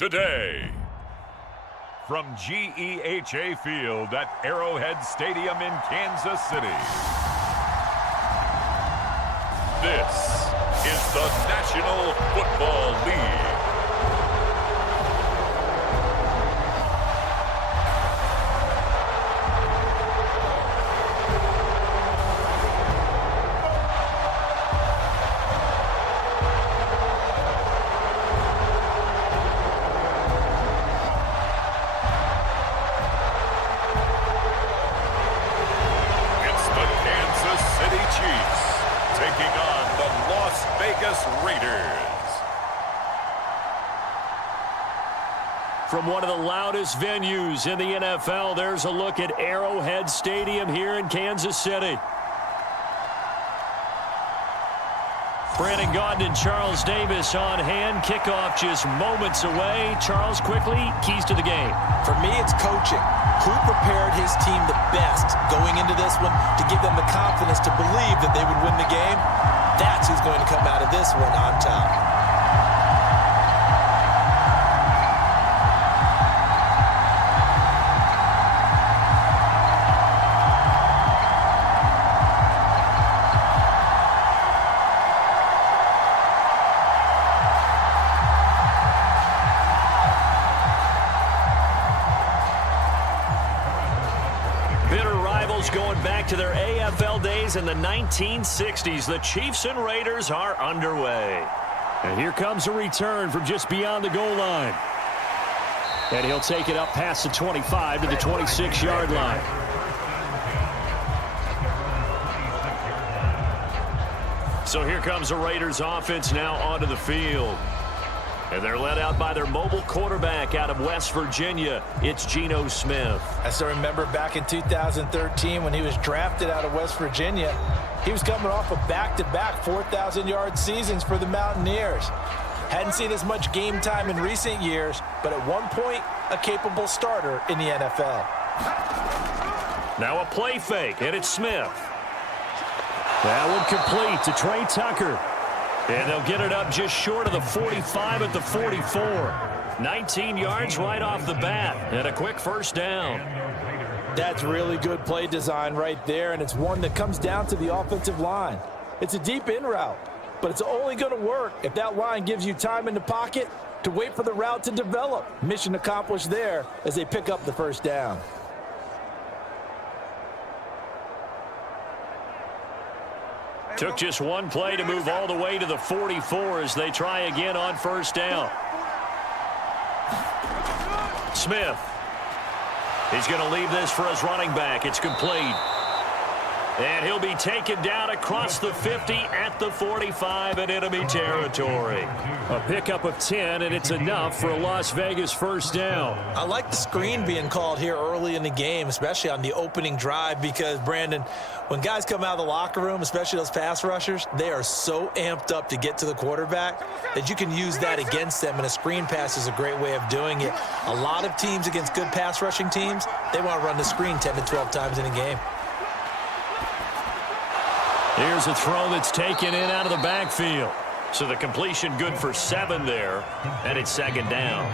today. From GEHA Field at Arrowhead Stadium in Kansas City, this is the National Football League. From one of the loudest venues in the NFL, there's a look at Arrowhead Stadium here in Kansas City. Brandon Gaudin and Charles Davis on hand. Kickoff just moments away. Charles, quickly, keys to the game. For me, it's coaching. Who prepared his team the best going into this one to give them the confidence to believe that they would win the game? That's who's going to come out of this one on top. Going back to their AFL days in the 1960s, the Chiefs and Raiders are underway. And here comes a return from just beyond the goal line. And he'll take it up past the 25 to the 26-yard line. So here comes the Raiders offense now onto the field. And they're led out by their mobile quarterback out of West Virginia. It's Geno Smith. As I remember back in 2013 when he was drafted out of West Virginia, he was coming off of back-to-back 4,000-yard seasons for the Mountaineers. Hadn't seen as much game time in recent years, but at one point, a capable starter in the NFL. Now a play fake, and it's Smith. That one complete to Trey Tucker. And they'll get it up just short of the 45 at the 44. 19 yards right off the bat, and a quick first down. That's really good play design right there, and it's one that comes down to the offensive line. It's a deep in route, but it's only going to work if that line gives you time in the pocket to wait for the route to develop. Mission accomplished there as they pick up the first down. Took just one play to move all the way to the 44 as they try again on first down. Smith. He's going to leave this for his running back. It's complete. And he'll be taken down across the 50 at the 45 in enemy territory. A pickup of 10, and it's enough for a Las Vegas first down. I like the screen being called here early in the game, especially on the opening drive, because, Brandon, when guys come out of the locker room, especially those pass rushers, they are so amped up to get to the quarterback that you can use that against them, and a screen pass is a great way of doing it. A lot of teams against good pass rushing teams, they want to run the screen 10 to 12 times in a game. Here's a throw that's taken in out of the backfield. So the completion good for 7 there, and it's second down.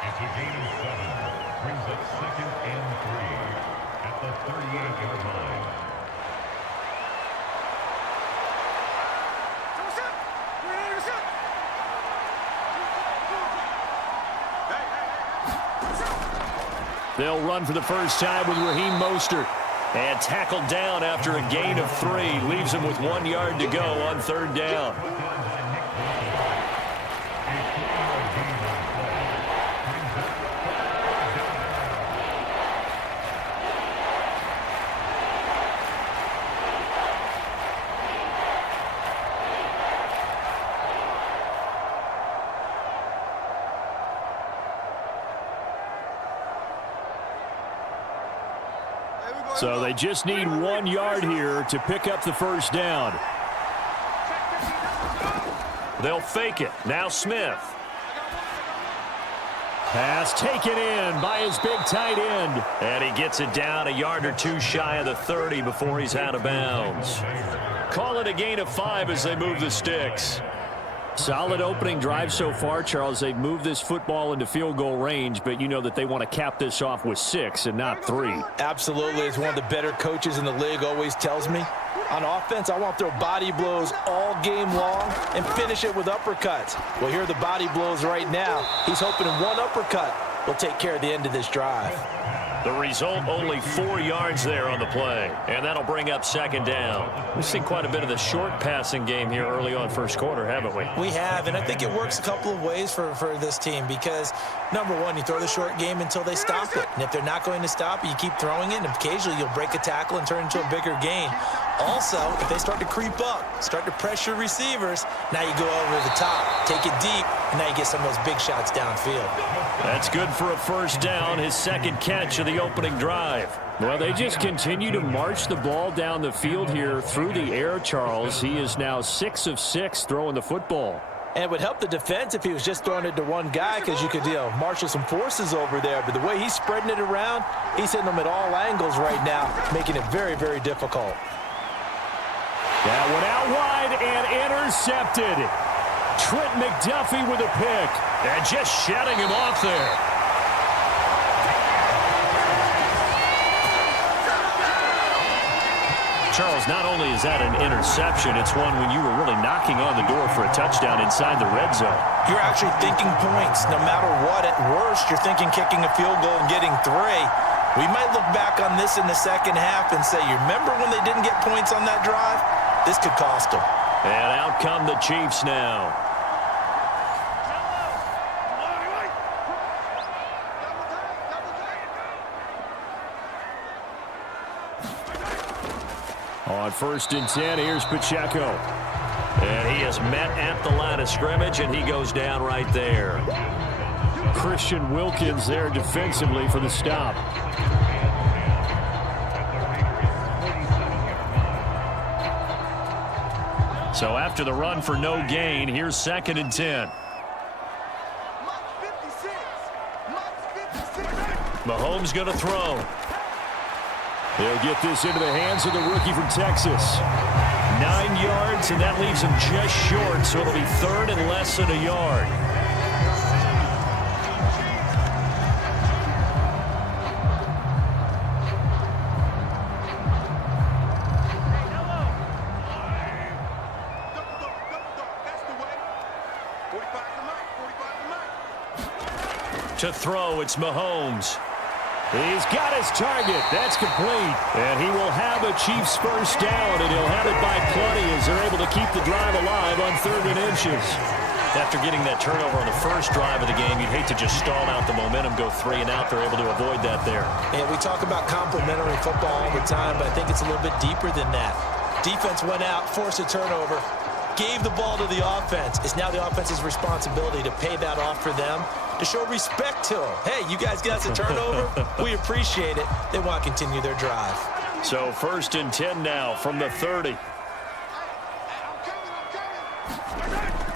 After gain of 7, brings up 2nd and 3 at the 38-yard line. They'll run for the first time with Raheem Mostert. And tackled down after a gain of 3. Leaves him with 1 yard to go on third down. So they just need 1 yard here to pick up the first down. They'll fake it. Now Smith. Pass taken in by his big tight end. And he gets it down a yard or 2 shy of the 30 before he's out of bounds. Call it a gain of 5 as they move the sticks. Solid opening drive so far, Charles. They've moved this football into field goal range, but you know that they want to cap this off with 6 and not 3. Absolutely. As one of the better coaches in the league always tells me, on offense, I want to throw body blows all game long and finish it with uppercuts. Well, here are the body blows right now. He's hoping one uppercut will take care of the end of this drive. The result, only 4 yards there on the play. And that'll bring up 2nd down. We've seen quite a bit of the short passing game here early on first quarter, haven't we? We have, and I think it works a couple of ways for this team because, number one, you throw the short game until they stop it. And if they're not going to stop it, you keep throwing it, and occasionally you'll break a tackle and turn it into a bigger gain. Also, if they start to creep up, start to pressure receivers, now you go over the top, take it deep, and now you get some of those big shots downfield. That's good for a 1st down, his 2nd catch of the opening drive. Well, they just continue to march the ball down the field here through the air, Charles. He is now 6 of 6 throwing the football. And it would help the defense if he was just throwing it to one guy because you could, marshal some forces over there. But the way he's spreading it around, he's hitting them at all angles right now, making it very, very difficult. That one out wide and intercepted. Trent McDuffie with a pick. And just shutting him off there. Charles, not only is that an interception, it's one when you were really knocking on the door for a touchdown inside the red zone. You're actually thinking points. No matter what, at worst, you're thinking kicking a field goal and getting 3. We might look back on this in the second half and say, you remember when they didn't get points on that drive? This could cost them. And out come the Chiefs now. On 1st and 10, here's Pacheco. And he is met at the line of scrimmage, and he goes down right there. Christian Wilkins there defensively for the stop. So after the run for no gain, here's 2nd and 10. Mahomes going to throw. They'll get this into the hands of the rookie from Texas. 9 yards, and that leaves him just short, so it'll be 3rd and less than a yard. To throw, it's Mahomes. He's got his target. That's complete. And he will have a Chiefs 1st down, and he'll have it by plenty as they're able to keep the drive alive on 3rd and inches. After getting that turnover on the first drive of the game, you'd hate to just stall out the momentum, go 3 and out. They're able to avoid that there. And we talk about complementary football all the time, but I think it's a little bit deeper than that. Defense went out, forced a turnover, gave the ball to the offense. It's now the offense's responsibility to pay that off for them, to show respect to them. Hey, you guys got us a turnover. We appreciate it. They want to continue their drive. So 1st and 10 now from the 30.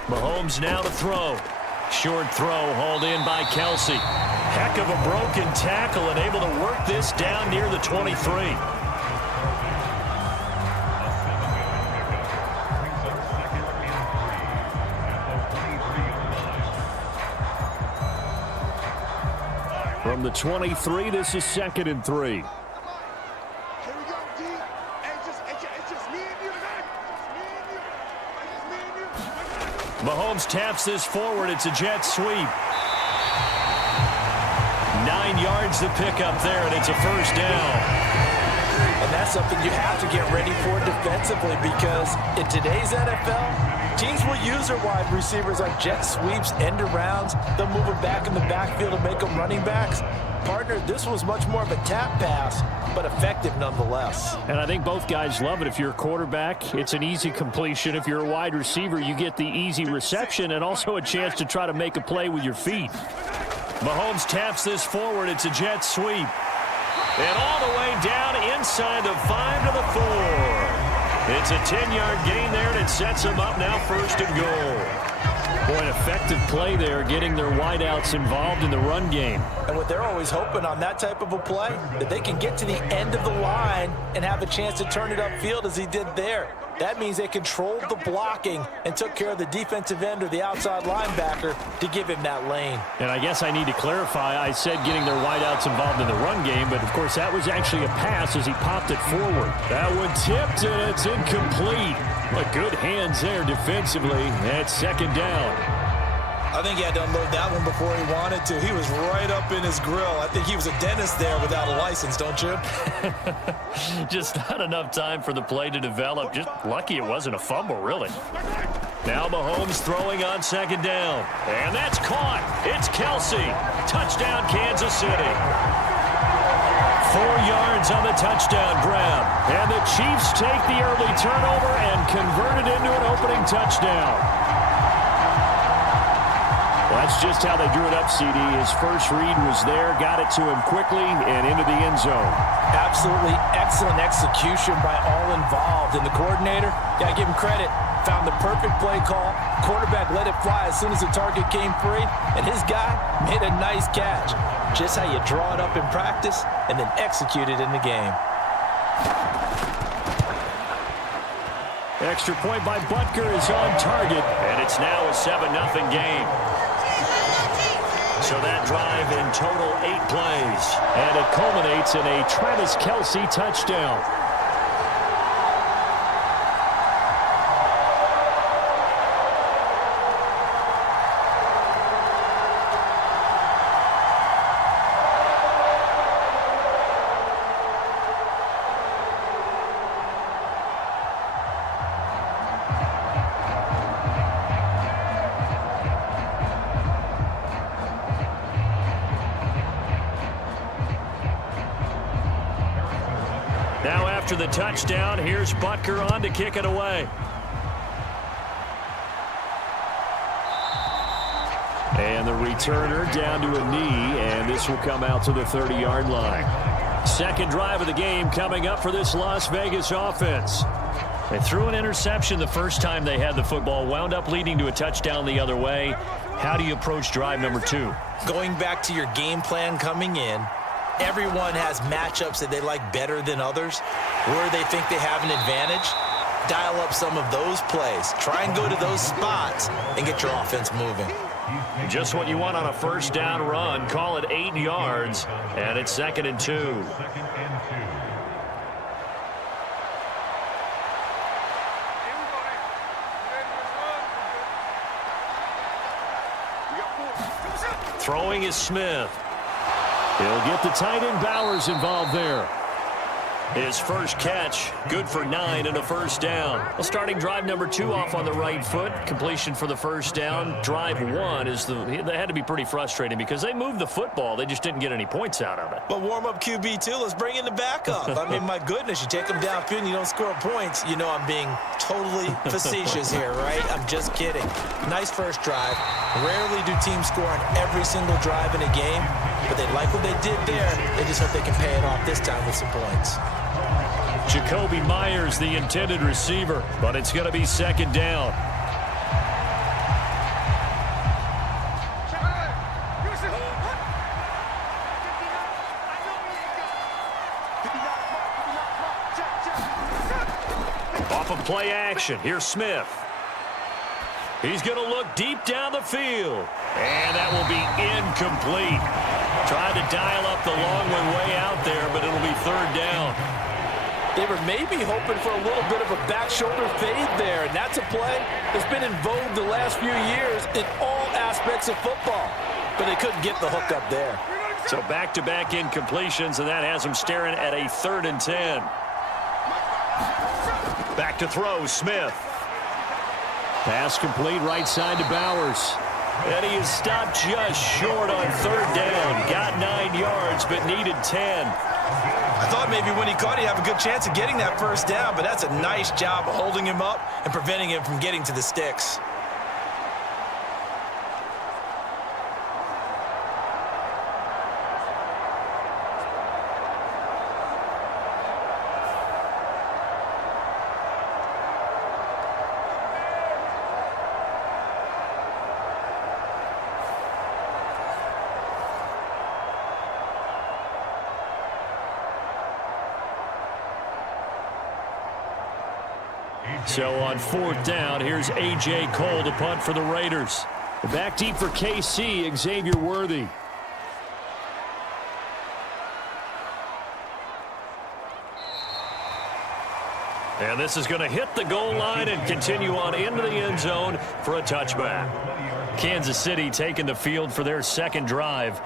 Mahomes now to throw. Short throw hauled in by Kelsey. Heck of a broken tackle and able to work this down near the 23. From the 23, this is 2nd and 3. Mahomes taps this forward. It's a jet sweep. 9 yards to pick up there, and it's a 1st down. And that's something you have to get ready for defensively because in today's NFL, teams will use their wide receivers on jet sweeps, end arounds. They'll move it back in the backfield and make them running backs. Partner, this was much more of a tap pass, but effective nonetheless. And I think both guys love it. If you're a quarterback, it's an easy completion. If you're a wide receiver, you get the easy reception and also a chance to try to make a play with your feet. Mahomes taps this forward. It's a jet sweep. And all the way down inside the 5 to the 4. It's a 10-yard gain there, and it sets them up now 1st and goal. Boy, an effective play there, getting their wideouts involved in the run game. And what they're always hoping on that type of a play, that they can get to the end of the line and have a chance to turn it upfield as he did there. That means they controlled the blocking and took care of the defensive end or the outside linebacker to give him that lane. And I guess I need to clarify, I said getting their wideouts involved in the run game, but of course that was actually a pass as he popped it forward. That one tipped and it's incomplete. But good hands there defensively. That's second down. I think he had to unload that one before he wanted to. He was right up in his grill. I think he was a dentist there without a license, don't you? Just not enough time for the play to develop. Just lucky it wasn't a fumble, really. Now Mahomes throwing on second down. And that's caught. It's Kelsey. Touchdown, Kansas City. 4 yards on the touchdown grab. And the Chiefs take the early turnover and convert it into an opening touchdown. That's just how they drew it up, CD. His first read was there, got it to him quickly, and into the end zone. Absolutely excellent execution by all involved. And the coordinator, got to give him credit, found the perfect play call. Quarterback let it fly as soon as the target came free, and his guy made a nice catch. Just how you draw it up in practice and then execute it in the game. Extra point by Butker is on target, and it's now a 7-0 game. So that drive in total 8 plays. And it culminates in a Travis Kelce touchdown. Now after the touchdown, here's Butker on to kick it away. And the returner down to a knee, and this will come out to the 30-yard line. Second drive of the game coming up for this Las Vegas offense. They threw an interception the first time they had the football, wound up leading to a touchdown the other way. How do you approach drive number 2? Going back to your game plan coming in, everyone has matchups that they like better than others, where they think they have an advantage. Dial up some of those plays. Try and go to those spots and get your offense moving. Just what you want on a first down run. Call it 8 yards, and it's 2nd and 2. Second and 2. Throwing is Smith. He'll get the tight end Bowers involved there. His first catch, good for 9 and a first down. Well, starting drive number 2 off on the right foot. Completion for the first down. Drive 1 is they had to be pretty frustrating because they moved the football. They just didn't get any points out of it. But warm-up QB, too. Let's bring in the backup. I mean, my goodness, you take them downfield and you don't score points. You know I'm being totally facetious here, right? I'm just kidding. Nice first drive. Rarely do teams score on every single drive in a game, but they like what they did there. They just hope they can pay it off this time with some points. Jacoby Myers, the intended receiver, but it's going to be second down. Off of play action, here's Smith. He's going to look deep down the field, and that will be incomplete. Tried to dial up the long one way out there, but it'll be third down. They were maybe hoping for a little bit of a back shoulder fade there, and that's a play that's been in vogue the last few years in all aspects of football. But they couldn't get the hook up there. So back-to-back incompletions, and that has them staring at a 3rd and 10. Back to throw, Smith. Pass complete right side to Bowers. And he is stopped just short on 3rd down. Got 9 yards, but needed 10. I thought maybe when he caught it, he'd have a good chance of getting that first down, but that's a nice job of holding him up and preventing him from getting to the sticks. So on 4th down, here's A.J. Cole to punt for the Raiders. Back deep for KC, Xavier Worthy. And this is going to hit the goal line and continue on into the end zone for a touchback. Kansas City taking the field for their second drive.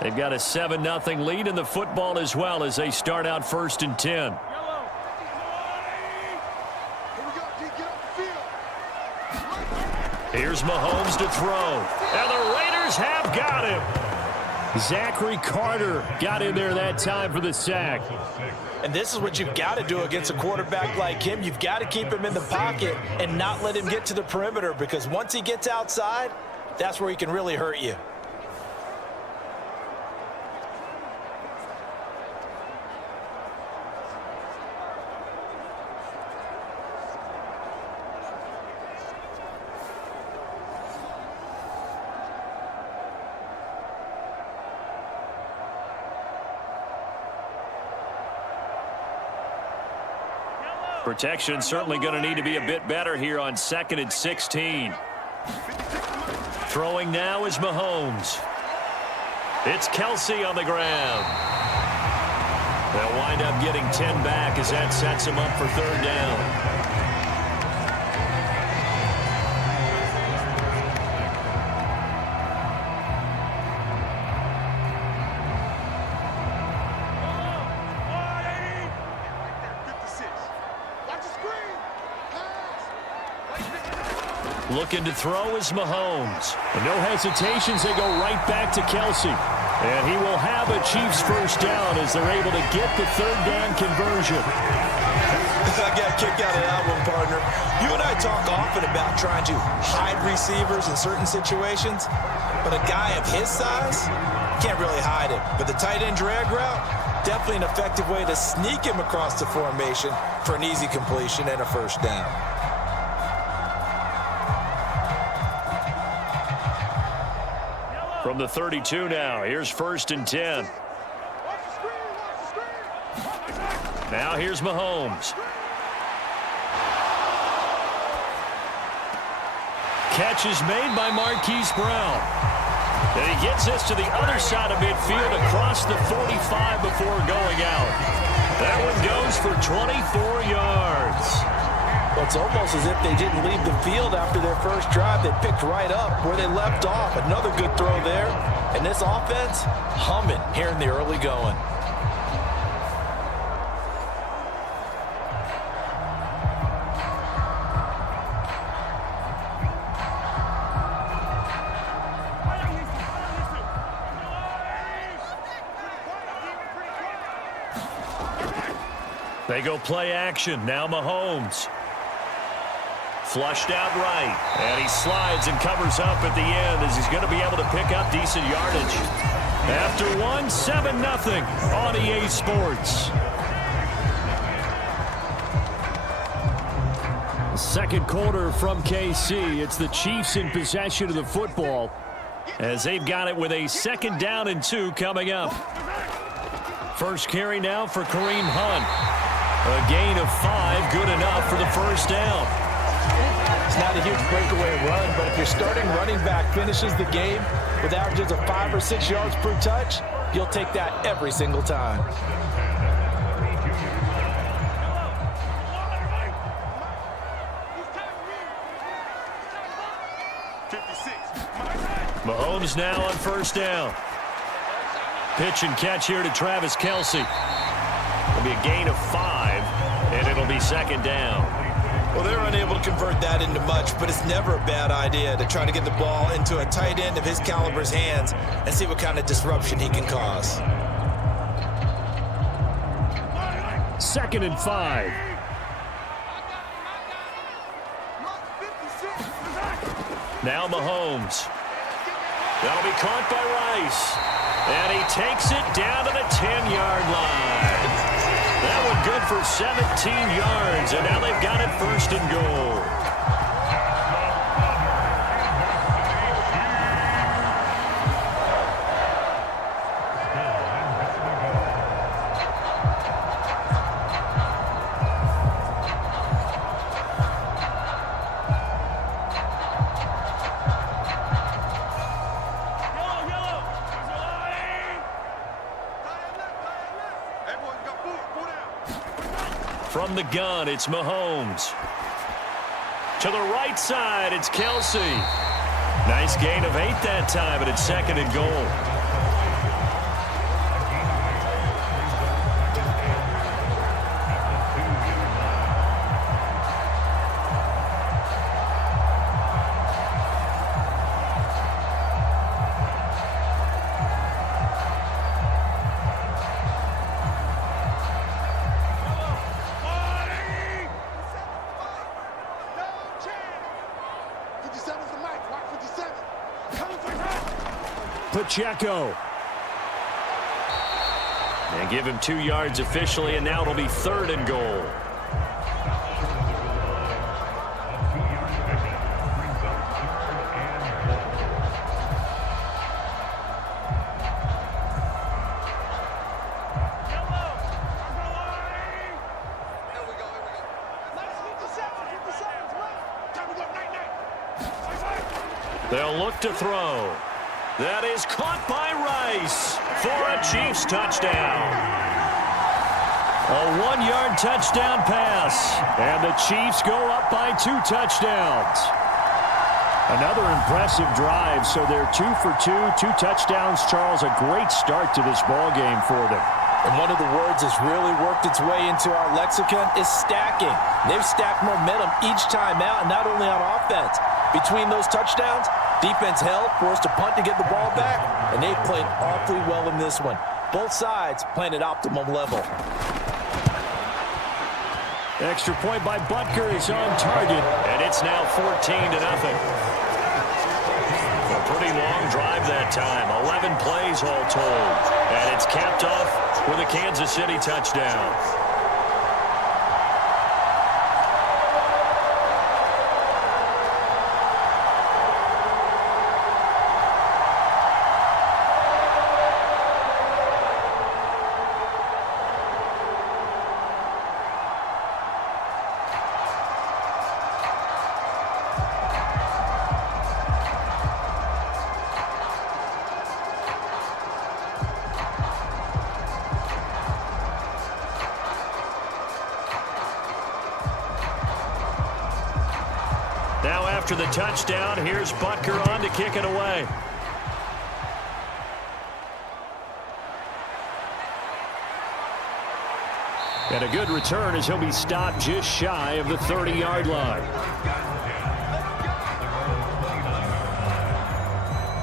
They've got a 7-0 lead in the football as well as they start out 1st and 10. Here's Mahomes to throw. And the Raiders have got him. Zachary Carter got in there that time for the sack. And this is what you've got to do against a quarterback like him. You've got to keep him in the pocket and not let him get to the perimeter, because once he gets outside, that's where he can really hurt you. Protection certainly going to need to be a bit better here on 2nd and 16. Throwing now is Mahomes. It's Kelsey on the ground. They'll wind up getting 10 back as that sets him up for 3rd down. Looking to throw is Mahomes. And no hesitations, they go right back to Kelsey. And he will have a Chiefs 1st down as they're able to get the 3rd down conversion. I got a kick out of that one, partner. You and I talk often about trying to hide receivers in certain situations, but a guy of his size can't really hide him. But the tight end drag route, definitely an effective way to sneak him across the formation for an easy completion and a 1st down. From the 32 now, here's 1st and 10. Now here's Mahomes. Catch is made by Marquise Brown. And he gets this to the other side of midfield across the 45 before going out. That one goes for 24 yards. Well, it's almost as if they didn't leave the field after their first drive. They picked right up where they left off. Another good throw there. And this offense, humming here in the early going. They go play action. Now Mahomes. Flushed out right. And he slides and covers up at the end as he's going to be able to pick up decent yardage. After one, 7-0 on EA Sports. Second quarter from KC. It's the Chiefs in possession of the football as they've got it with a 2nd down and 2 coming up. First carry now for Kareem Hunt. A gain of 5, good enough for the 1st down. It's not a huge breakaway run, but if your starting running back finishes the game with averages of 5 or 6 yards per touch, you'll take that every single time. Mahomes now on 1st down. Pitch and catch here to Travis Kelsey. It'll be a gain of 5, and it'll be 2nd down. Well, they're unable to convert that into much, but it's never a bad idea to try to get the ball into a tight end of his caliber's hands and see what kind of disruption he can cause. 2nd and 5. Now Mahomes. That'll be caught by Rice. And he takes it down to the 10-yard line. That one good for 17 yards, and now they've got it 1st and goal. From the gun, it's Mahomes. To the right side, it's Kelsey. Nice gain of 8 that time, but it's 2nd and goal. Pacheco. And give him 2 yards officially, and now it'll be 3rd and goal. They'll look to throw. That is caught by Rice for a Chiefs touchdown. A 1-yard touchdown pass, and the Chiefs go up by 2 touchdowns. Another impressive drive, so they're 2 for 2, 2 touchdowns. Charles, a great start to this ball game for them. And one of the words that's really worked its way into our lexicon is stacking. They've stacked momentum each time out, and not only on offense. Between those touchdowns, defense held, forced a punt to get the ball back, and they played awfully well in this one. Both sides playing at optimum level. Extra point by Butker is on target, and it's now 14-0. A pretty long drive that time, 11 plays all told, and it's capped off with a Kansas City touchdown. Now after the touchdown, here's Butker on to kick it away. And a good return as he'll be stopped just shy of the 30-yard line.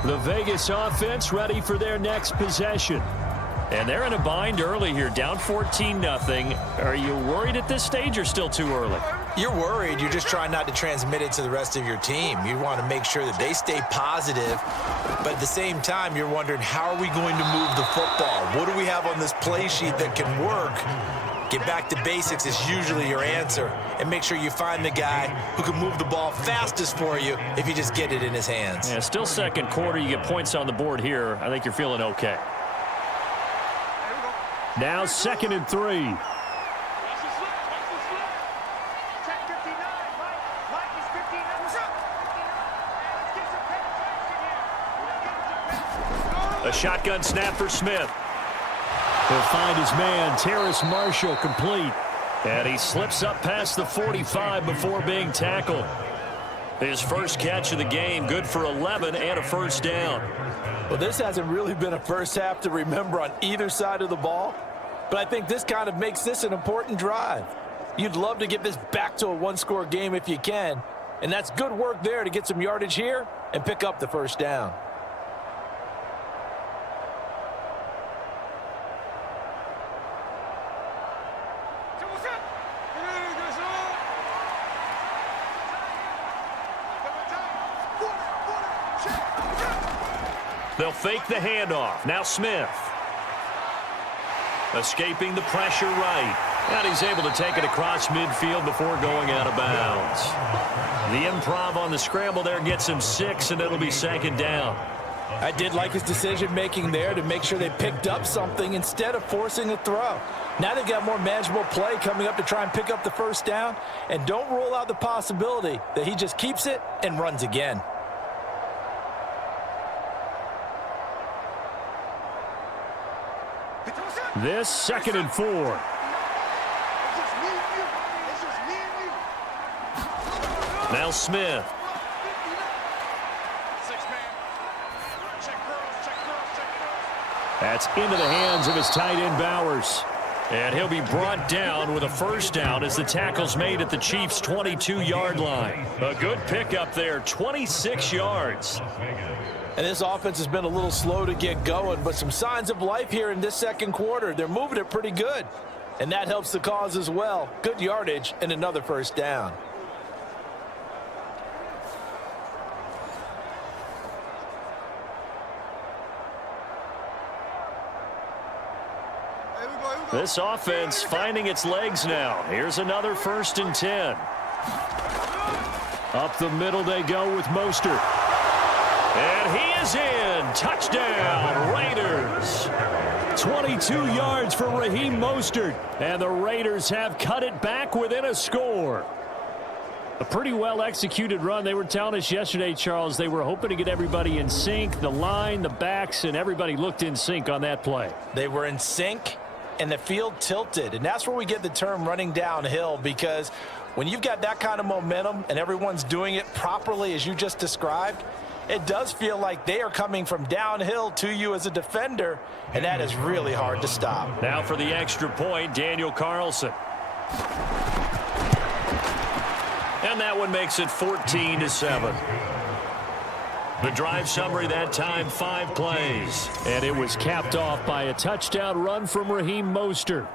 The Vegas offense ready for their next possession. And they're in a bind early here, down 14-0. Are you worried at this stage or still too early? You're worried. You're just trying not to transmit it to the rest of your team. You want to make sure that they stay positive, but at the same time, you're wondering, how are we going to move the football? What do we have on this play sheet that can work? Get back to basics is usually your answer, and make sure you find the guy who can move the ball fastest for you if you just get it in his hands. Yeah, still second quarter. You get points on the board here. I think you're feeling okay. Now 2nd and 3. A shotgun snap for Smith. He'll find his man, Terrace Marshall, complete. And he slips up past the 45 before being tackled. His first catch of the game, good for 11 and a first down. Well, this hasn't really been a first half to remember on either side of the ball, but I think this kind of makes this an important drive. You'd love to get this back to a one-score game if you can, and that's good work there to get some yardage here and pick up the first down. They'll fake the handoff. Now Smith. Escaping the pressure right. And he's able to take it across midfield before going out of bounds. The improv on the scramble there gets him 6, and it'll be 2nd down. I did like his decision-making there to make sure they picked up something instead of forcing a throw. Now they've got more manageable play coming up to try and pick up the first down, and don't rule out the possibility that he just keeps it and runs again. This 2nd and 4. Now Smith. That's into the hands of his tight end, Bowers. And he'll be brought down with a first down as the tackle's made at the Chiefs' 22-yard line. A good pickup there, 26 yards. And this offense has been a little slow to get going, but some signs of life here in this second quarter. They're moving it pretty good, and that helps the cause as well. Good yardage and another first down. This offense finding its legs now. Here's another 1st and 10. Up the middle they go with Mostert. And he is in. Touchdown, Raiders. 22 yards for Raheem Mostert. And the Raiders have cut it back within a score. A pretty well-executed run. They were telling us yesterday, Charles, they were hoping to get everybody in sync. The line, the backs, and everybody looked in sync on that play. They were in sync, and the field tilted. And that's where we get the term running downhill, because when you've got that kind of momentum and everyone's doing it properly as you just described, it does feel like they are coming from downhill to you as a defender, and that is really hard to stop. Now for the extra point, Daniel Carlson. And that one makes it 14-7. The drive summary that time, 5 plays. And it was capped off by a touchdown run from Raheem Mostert.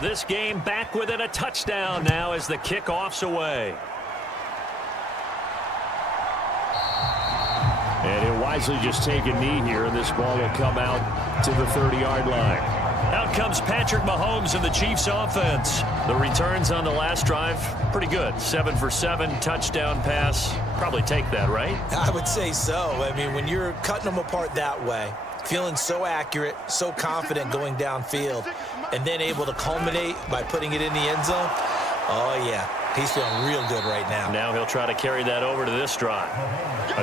This game back within a touchdown now as the kickoff's away. And he'll wisely just take a knee here, and this ball will come out to the 30-yard line. Out comes Patrick Mahomes and the Chiefs offense. The returns on the last drive, pretty good. 7 for 7, touchdown pass. Probably take that, right? I would say so. I mean, when you're cutting them apart that way, feeling so accurate, so confident going downfield, and then able to culminate by putting it in the end zone, oh, yeah, he's feeling real good right now. Now he'll try to carry that over to this drive.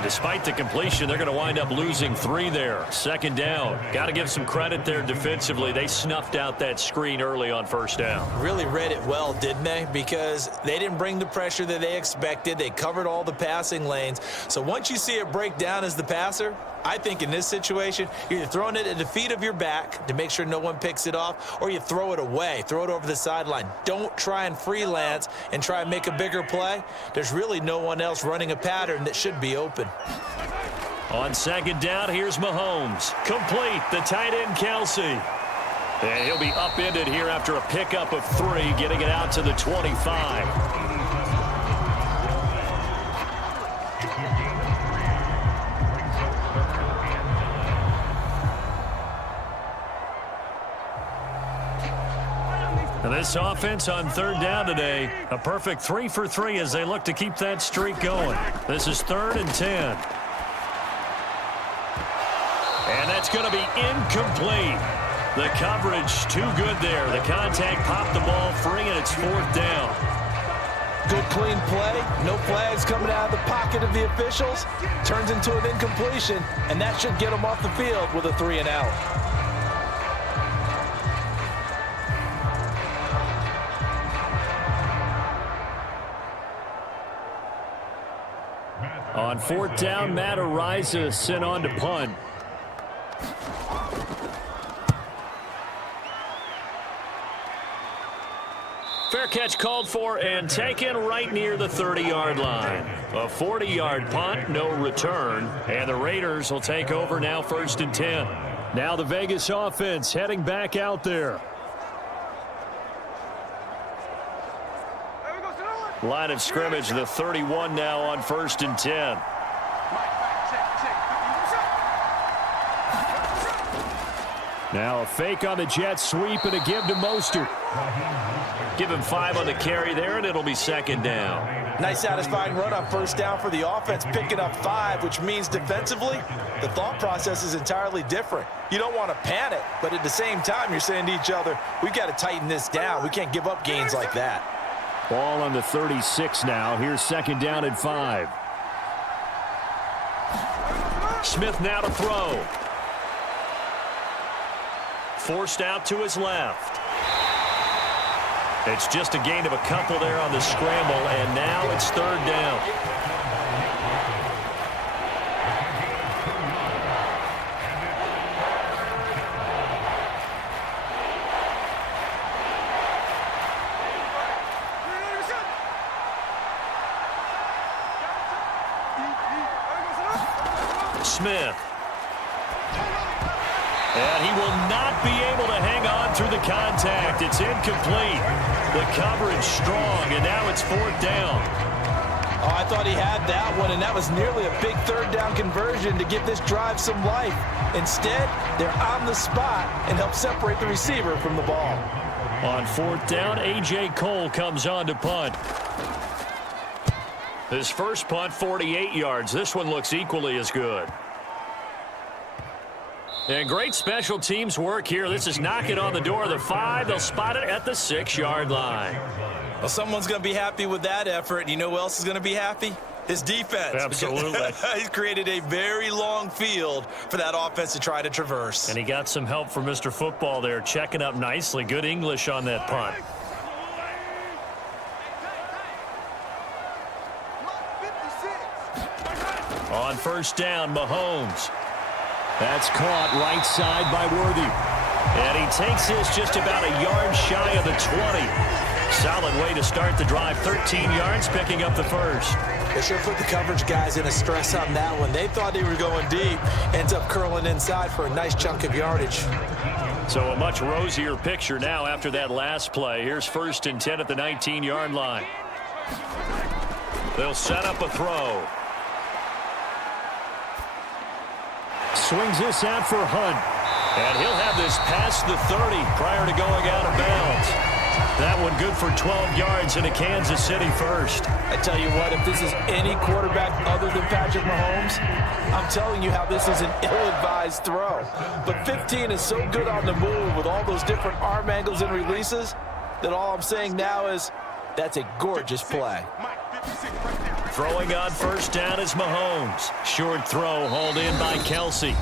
Despite the completion, they're going to wind up losing 3 there. 2nd down. Got to give some credit there defensively. They snuffed out that screen early on 1st down. Really read it well, didn't they? Because they didn't bring the pressure that they expected. They covered all the passing lanes. So once you see it break down as the passer, I think in this situation, you're either throwing it at the feet of your back to make sure no one picks it off, or you throw it away, throw it over the sideline. Don't try and freelance and try and make a bigger play. There's really no one else running a pattern that should be open. On 2nd down, here's Mahomes. Complete, the tight end Kelsey. And he'll be upended here after a pickup of 3, getting it out to the 25. This offense on 3rd down today, a perfect 3 for 3 as they look to keep that streak going. This is 3rd and 10. And that's going to be incomplete. The coverage too good there. The contact popped the ball free, and it's 4th down. Good clean play. No flags coming out of the pocket of the officials. Turns into an incompletion, and that should get them off the field with a 3 and out. On 4th down, Matt Araiza sent on to punt. Fair catch called for and taken right near the 30-yard line. A 40-yard punt, no return, and the Raiders will take over now 1st and 10. Now the Vegas offense heading back out there. Line of scrimmage, the 31 now on 1st and 10. Now a fake on the jet sweep and a give to Mostert. Give him 5 on the carry there, and it'll be second down. Nice satisfying run on first down for the offense, picking up 5, which means defensively, the thought process is entirely different. You don't want to panic, but at the same time, you're saying to each other, we've got to tighten this down. We can't give up gains like that. Ball on the 36 now. Here's second down and 5. Smith now to throw. Forced out to his left. It's just a gain of a couple there on the scramble, and now it's third down. Smith. And he will not be able to hang on through the contact. It's incomplete. The coverage strong, and now it's fourth down. Oh, I thought he had that one, and that was nearly a big third down conversion to give this drive some life. Instead, they're on the spot and help separate the receiver from the ball. On fourth down, A.J. Cole comes on to punt. His first punt, 48 yards. This one looks equally as good. And great special teams work here. This is knocking on the door of the 5. They'll spot it at the 6-yard line. Well, someone's going to be happy with that effort. You know who else is going to be happy? His defense. Absolutely. He's created a very long field for that offense to try to traverse. And he got some help from Mr. Football there, checking up nicely. Good English on that punt. On first down, Mahomes. That's caught right side by Worthy. And he takes this just about a yard shy of the 20. Solid way to start the drive. 13 yards, picking up the first. They sure put the coverage guys in a stress on that one. They thought they were going deep. Ends up curling inside for a nice chunk of yardage. So a much rosier picture now after that last play. Here's first and 10 at the 19-yard line. They'll set up a throw. Swings this out for Hunt. And he'll have this past the 30 prior to going out of bounds. That one good for 12 yards in a Kansas City first. I tell you what, if this is any quarterback other than Patrick Mahomes, I'm telling you how this is an ill-advised throw. But 15 is so good on the move with all those different arm angles and releases that all I'm saying now is that's a gorgeous play. Throwing on first down is Mahomes. Short throw hauled in by Kelsey.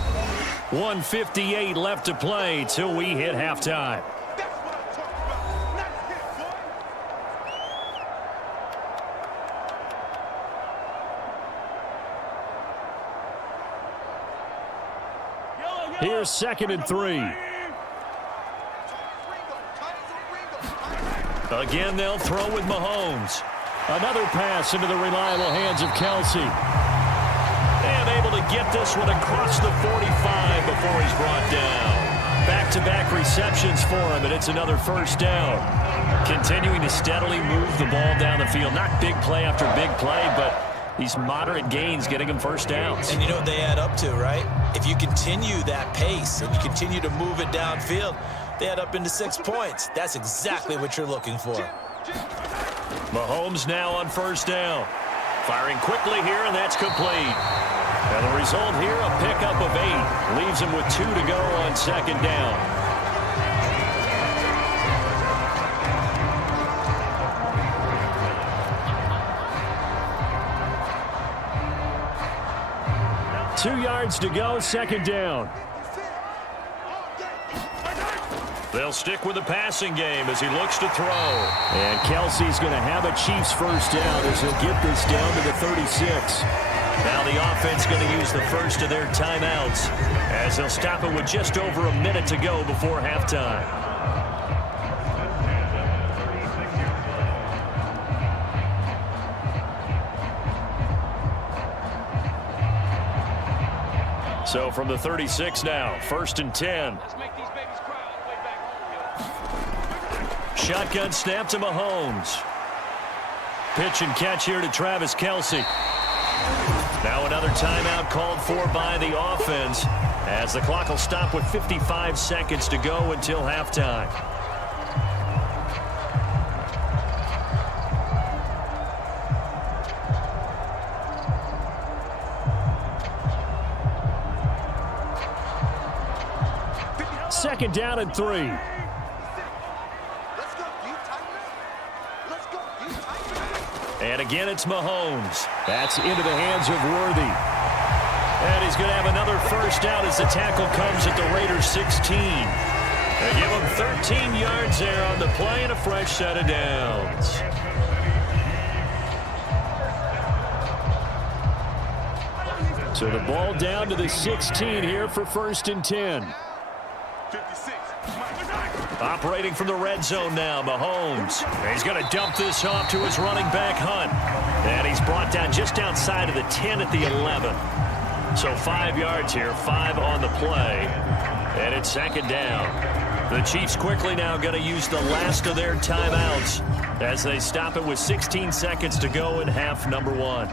1:58 left to play till we hit halftime. Here's second and 3. Again, they'll throw with Mahomes. Another pass into the reliable hands of Kelsey. And able to get this one across the 45 before he's brought down. Back-to-back receptions for him, and it's another first down. Continuing to steadily move the ball down the field. Not big play after big play, but these moderate gains getting him first downs. And you know what they add up to, right? If you continue that pace and you continue to move it downfield, they add up into 6 points. That's exactly what you're looking for. Mahomes now on first down. Firing quickly here, and that's complete. And the result here, a pickup of 8. Leaves him with 2 to go on second down. Two yards to go, second down. They'll stick with the passing game as he looks to throw. And Kelsey's going to have a Chiefs first down as he'll get this down to the 36. Now the offense going to use the first of their timeouts as they'll stop it with just over a minute to go before halftime. So from the 36 now, first and 10. Shotgun snap to Mahomes. Pitch and catch here to Travis Kelce. Now another timeout called for by the offense as the clock will stop with 55 seconds to go until halftime. Second down and 3. And again, it's Mahomes. That's into the hands of Worthy. And he's going to have another first down as the tackle comes at the Raiders' 16. They give him 13 yards there on the play and a fresh set of downs. So the ball down to the 16 here for 1st and 10. Operating from the red zone now, Mahomes. He's going to dump this off to his running back, Hunt. And he's brought down just outside of the 10 at the 11. So 5 yards here, 5 on the play. And it's second down. The Chiefs quickly now going to use the last of their timeouts as they stop it with 16 seconds to go in half number 1.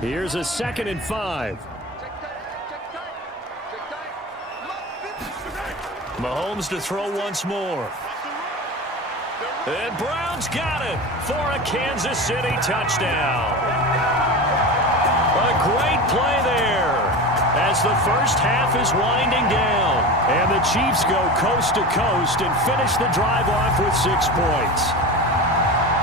Here's a 2nd and 5. Mahomes to throw once more. And Brown's got it for a Kansas City touchdown. A great play there as the first half is winding down. And the Chiefs go coast to coast and finish the drive off with 6 points.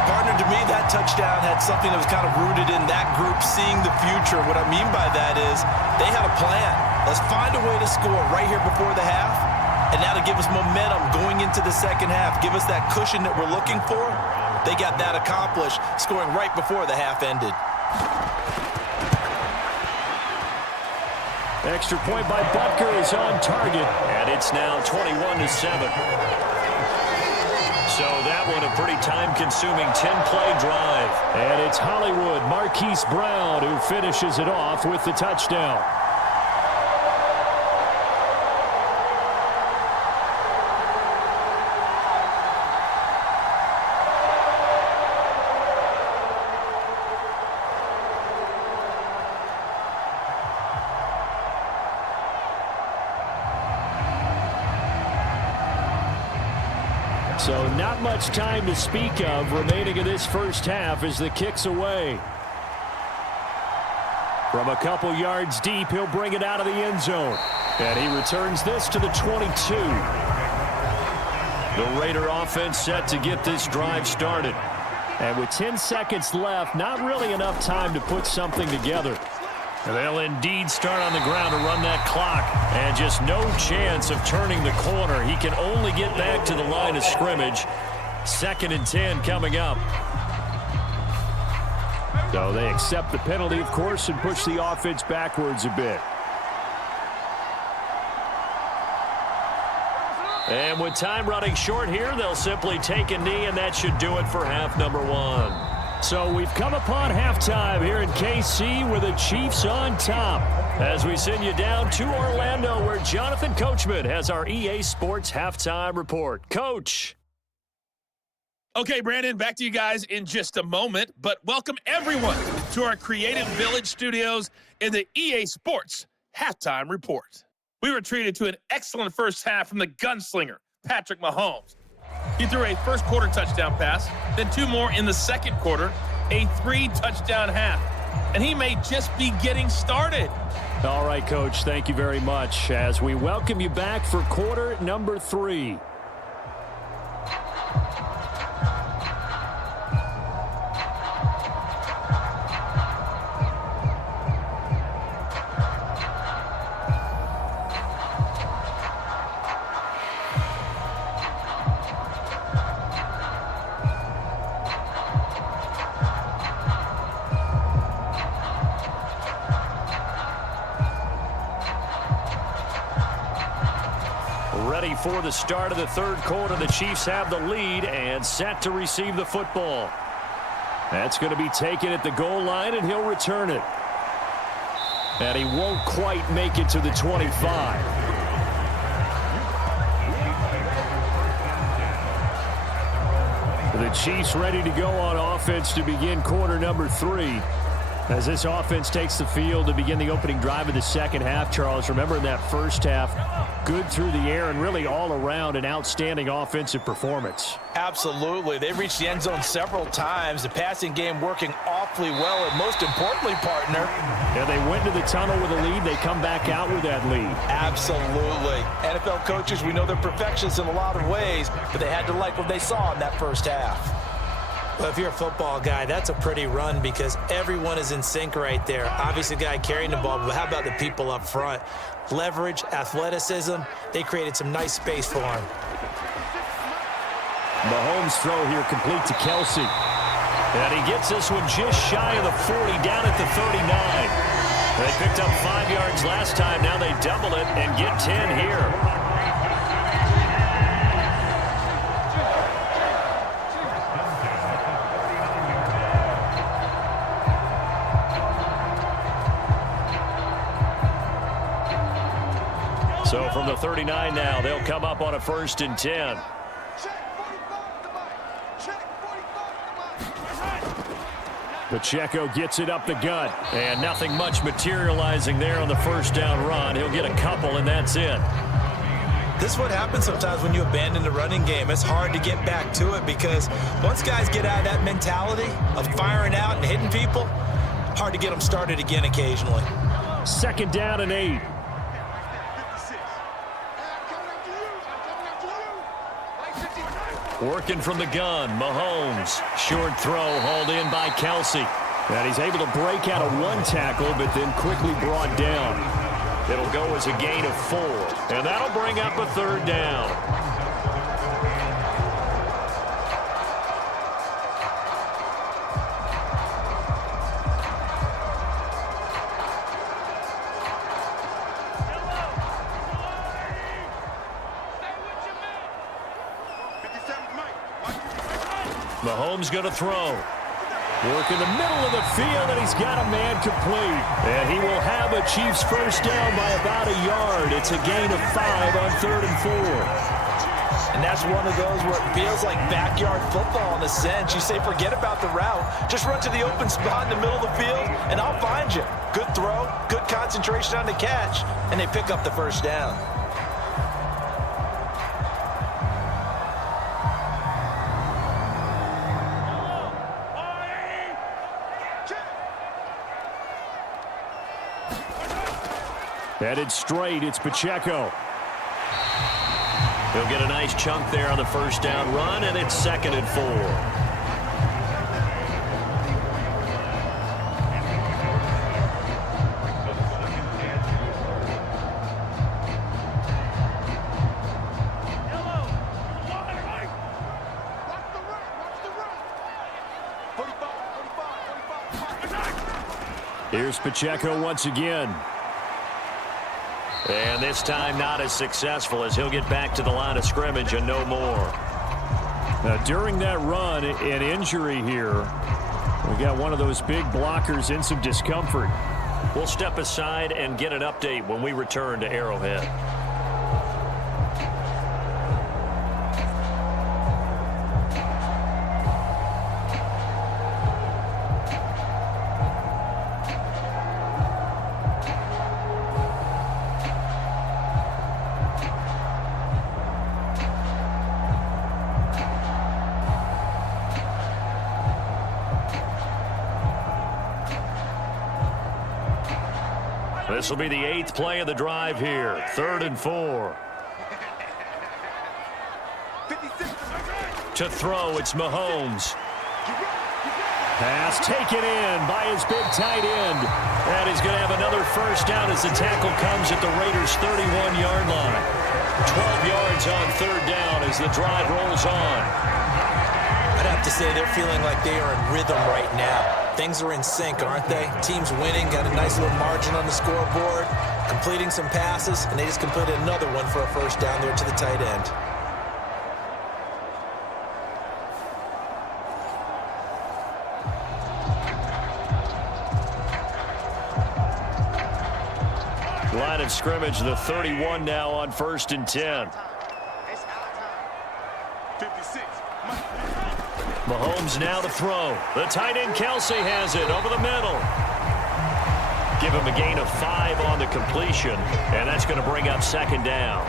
Partner, to me, that touchdown had something that was kind of rooted in that group seeing the future. What I mean by that is they had a plan. Let's find a way to score right here before the half, and now to give us momentum going into the second half, give us that cushion that we're looking for. They got that accomplished, scoring right before the half ended. Extra point by Butker is on target, and it's now 21-7. So that one a pretty time-consuming 10-play drive. And it's Hollywood Marquise Brown who finishes it off with the touchdown. So not much time to speak of remaining in this first half as the kick's away. From a couple yards deep, he'll bring it out of the end zone. And he returns this to the 22. The Raider offense set to get this drive started. And with 10 seconds left, not really enough time to put something together. They'll indeed start on the ground to run that clock. And just no chance of turning the corner. He can only get back to the line of scrimmage. 2nd and 10 coming up. So they accept the penalty, of course, and push the offense backwards a bit. And with time running short here, they'll simply take a knee, and that should do it for half number 1. So we've come upon halftime here in KC with the Chiefs on top. As we send you down to Orlando where Jonathan Coachman has our EA Sports Halftime Report. Coach. Okay, Brandon, back to you guys in just a moment, but welcome everyone to our Creative Village studios in the EA Sports Halftime Report. We were treated to an excellent first half from the gunslinger, Patrick Mahomes. He threw a first quarter touchdown pass, then 2 more in the second quarter, a 3-touchdown half. And he may just be getting started. All right, Coach, thank you very much as we welcome you back for quarter number 3. Ready for the start of the third quarter. The Chiefs have the lead and set to receive the football. That's going to be taken at the goal line, and he'll return it. And he won't quite make it to the 25. The Chiefs ready to go on offense to begin quarter number 3. As this offense takes the field to begin the opening drive of the second half, Charles, remember in that first half, good through the air and really all around an outstanding offensive performance. Absolutely. They reached the end zone several times. The passing game working awfully well, and most importantly, partner. Yeah, they went to the tunnel with a lead. They come back out with that lead. Absolutely. NFL coaches, we know they're perfectionists in a lot of ways, but they had to like what they saw in that first half. Well, if you're a football guy, that's a pretty run because everyone is in sync right there. Obviously, the guy carrying the ball, but how about the people up front? Leverage, athleticism, they created some nice space for him. Mahomes' throw here complete to Kelsey. And he gets this one just shy of the 40, down at the 39. They picked up 5 yards last time. Now they double it and get 10 here. So from the 39 now, they'll come up on a 1st and 10. Pacheco gets it up the gut, and nothing much materializing there on the first down run. He'll get a couple, and that's it. This is what happens sometimes when you abandon the running game. It's hard to get back to it because once guys get out of that mentality of firing out and hitting people, hard to get them started again occasionally. 2nd down and 8. Working from the gun, Mahomes. Short throw hauled in by Kelsey. And he's able to break out of 1 tackle, but then quickly brought down. It'll go as a gain of 4. And that'll bring up a 3rd down. Mahomes going to throw. Work in the middle of the field, and he's got a man complete. And he will have a Chiefs first down by about a yard. It's a gain of 5 on 3rd and 4. And that's one of those where it feels like backyard football in a sense. You say, forget about the route. Just run to the open spot in the middle of the field, and I'll find you. Good throw, good concentration on the catch, and they pick up the first down. Headed straight, it's Pacheco. He'll get a nice chunk there on the first down run, and it's 2nd and 4. Here's Pacheco once again. And this time not as successful as he'll get back to the line of scrimmage and no more. Now, during that run, an injury here. We got one of those big blockers in some discomfort. We'll step aside and get an update when we return to Arrowhead. This will be the 8th play of the drive here. 3rd and 4. To throw, it's Mahomes. Pass taken in by his big tight end. And he's going to have another first down as the tackle comes at the Raiders' 31-yard line. 12 yards on 3rd down as the drive rolls on. I'd have to say they're feeling like they are in rhythm right now. Things are in sync, aren't they? Teams winning, got a nice little margin on the scoreboard, completing some passes, and they just completed another one for a first down there to the tight end. Line of scrimmage, the 31 now on 1st and 10. Mahomes now to throw. The tight end Kelsey has it over the middle. Give him a gain of 5 on the completion, and that's going to bring up 2nd down.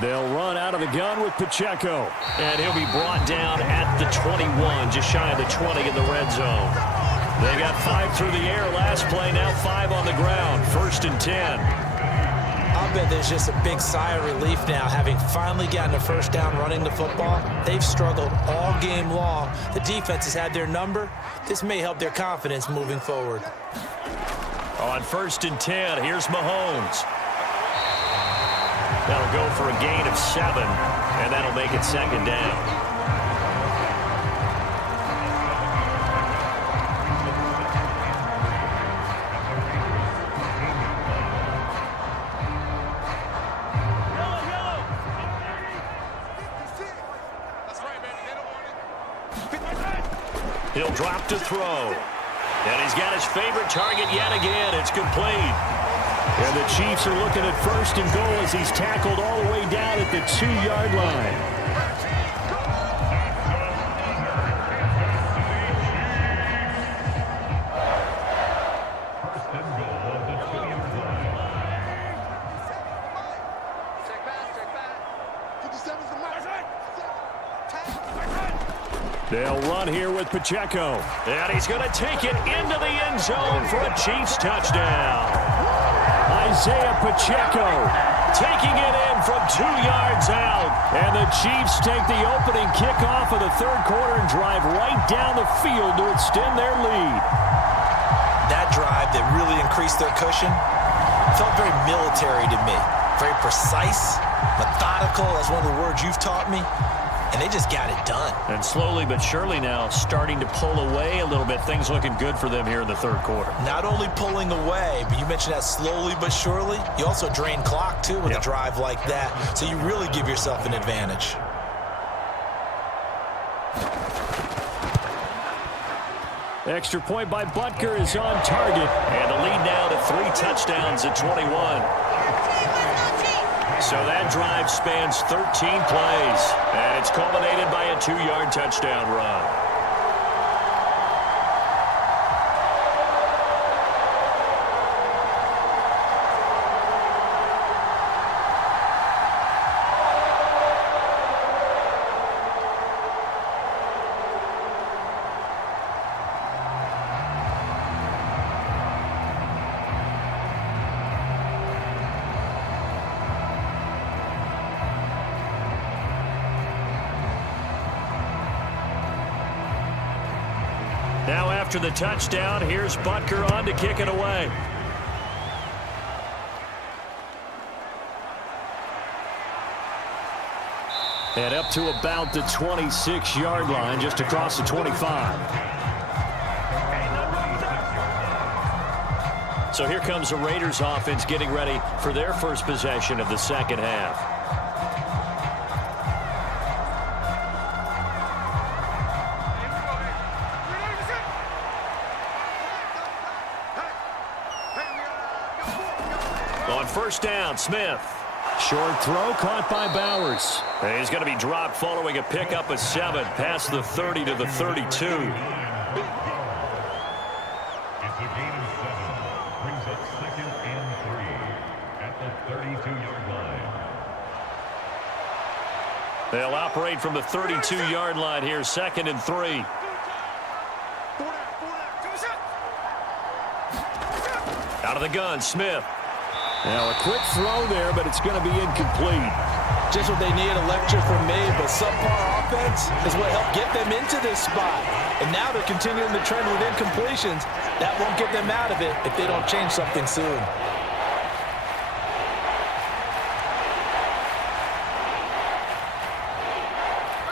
They'll run out of the gun with Pacheco. And he'll be brought down at the 21, just shy of the 20 in the red zone. They got 5 through the air last play, now 5 on the ground. 1st and 10. I'll bet there's just a big sigh of relief now, having finally gotten a 1st down running the football. They've struggled all game long. The defense has had their number. This may help their confidence moving forward. On 1st and 10, here's Mahomes. That'll go for a gain of 7, and that'll make it 2nd down. He'll drop to throw. And he's got his favorite target yet again. It's complete. And the Chiefs are looking at 1st and goal as he's tackled all the way down at the 2-yard line. First and goal of the 2-yard line. They'll run here with Pacheco. And he's going to take it into the end zone for a Chiefs touchdown. Isaiah Pacheco taking it in from 2 yards out. And the Chiefs take the opening kickoff of the 3rd quarter and drive right down the field to extend their lead. That drive that really increased their cushion felt very military to me. Very precise, methodical. That's one of the words you've taught me. And they just got it done. And slowly but surely now starting to pull away a little bit. Things looking good for them here in the 3rd quarter. Not only pulling away, but you mentioned that slowly but surely. You also drain clock, too, with a drive like that. So you really give yourself an advantage. Extra point by Butker is on target. And the lead now to 3 touchdowns at 21. So that drive spans 13 plays, and it's culminated by a 2-yard touchdown run. Now after the touchdown, here's Butker on to kick it away. And up to about the 26-yard line, just across the 25. So here comes the Raiders offense getting ready for their first possession of the 2nd half. On 1st down, Smith. Short throw caught by Bowers. And he's going to be dropped following a pickup of 7 past the 30 to the 32. It's a gain of 7. Brings up 2nd and 3 at the 32-yard line. They'll operate from the 32-yard line here, 2nd and 3. Out of the gun, Smith. Now a quick throw there, but it's going to be incomplete. Just what they need, a lecture from me, but subpar offense is what helped get them into this spot. And now they're continuing the trend with incompletions. That won't get them out of it if they don't change something soon.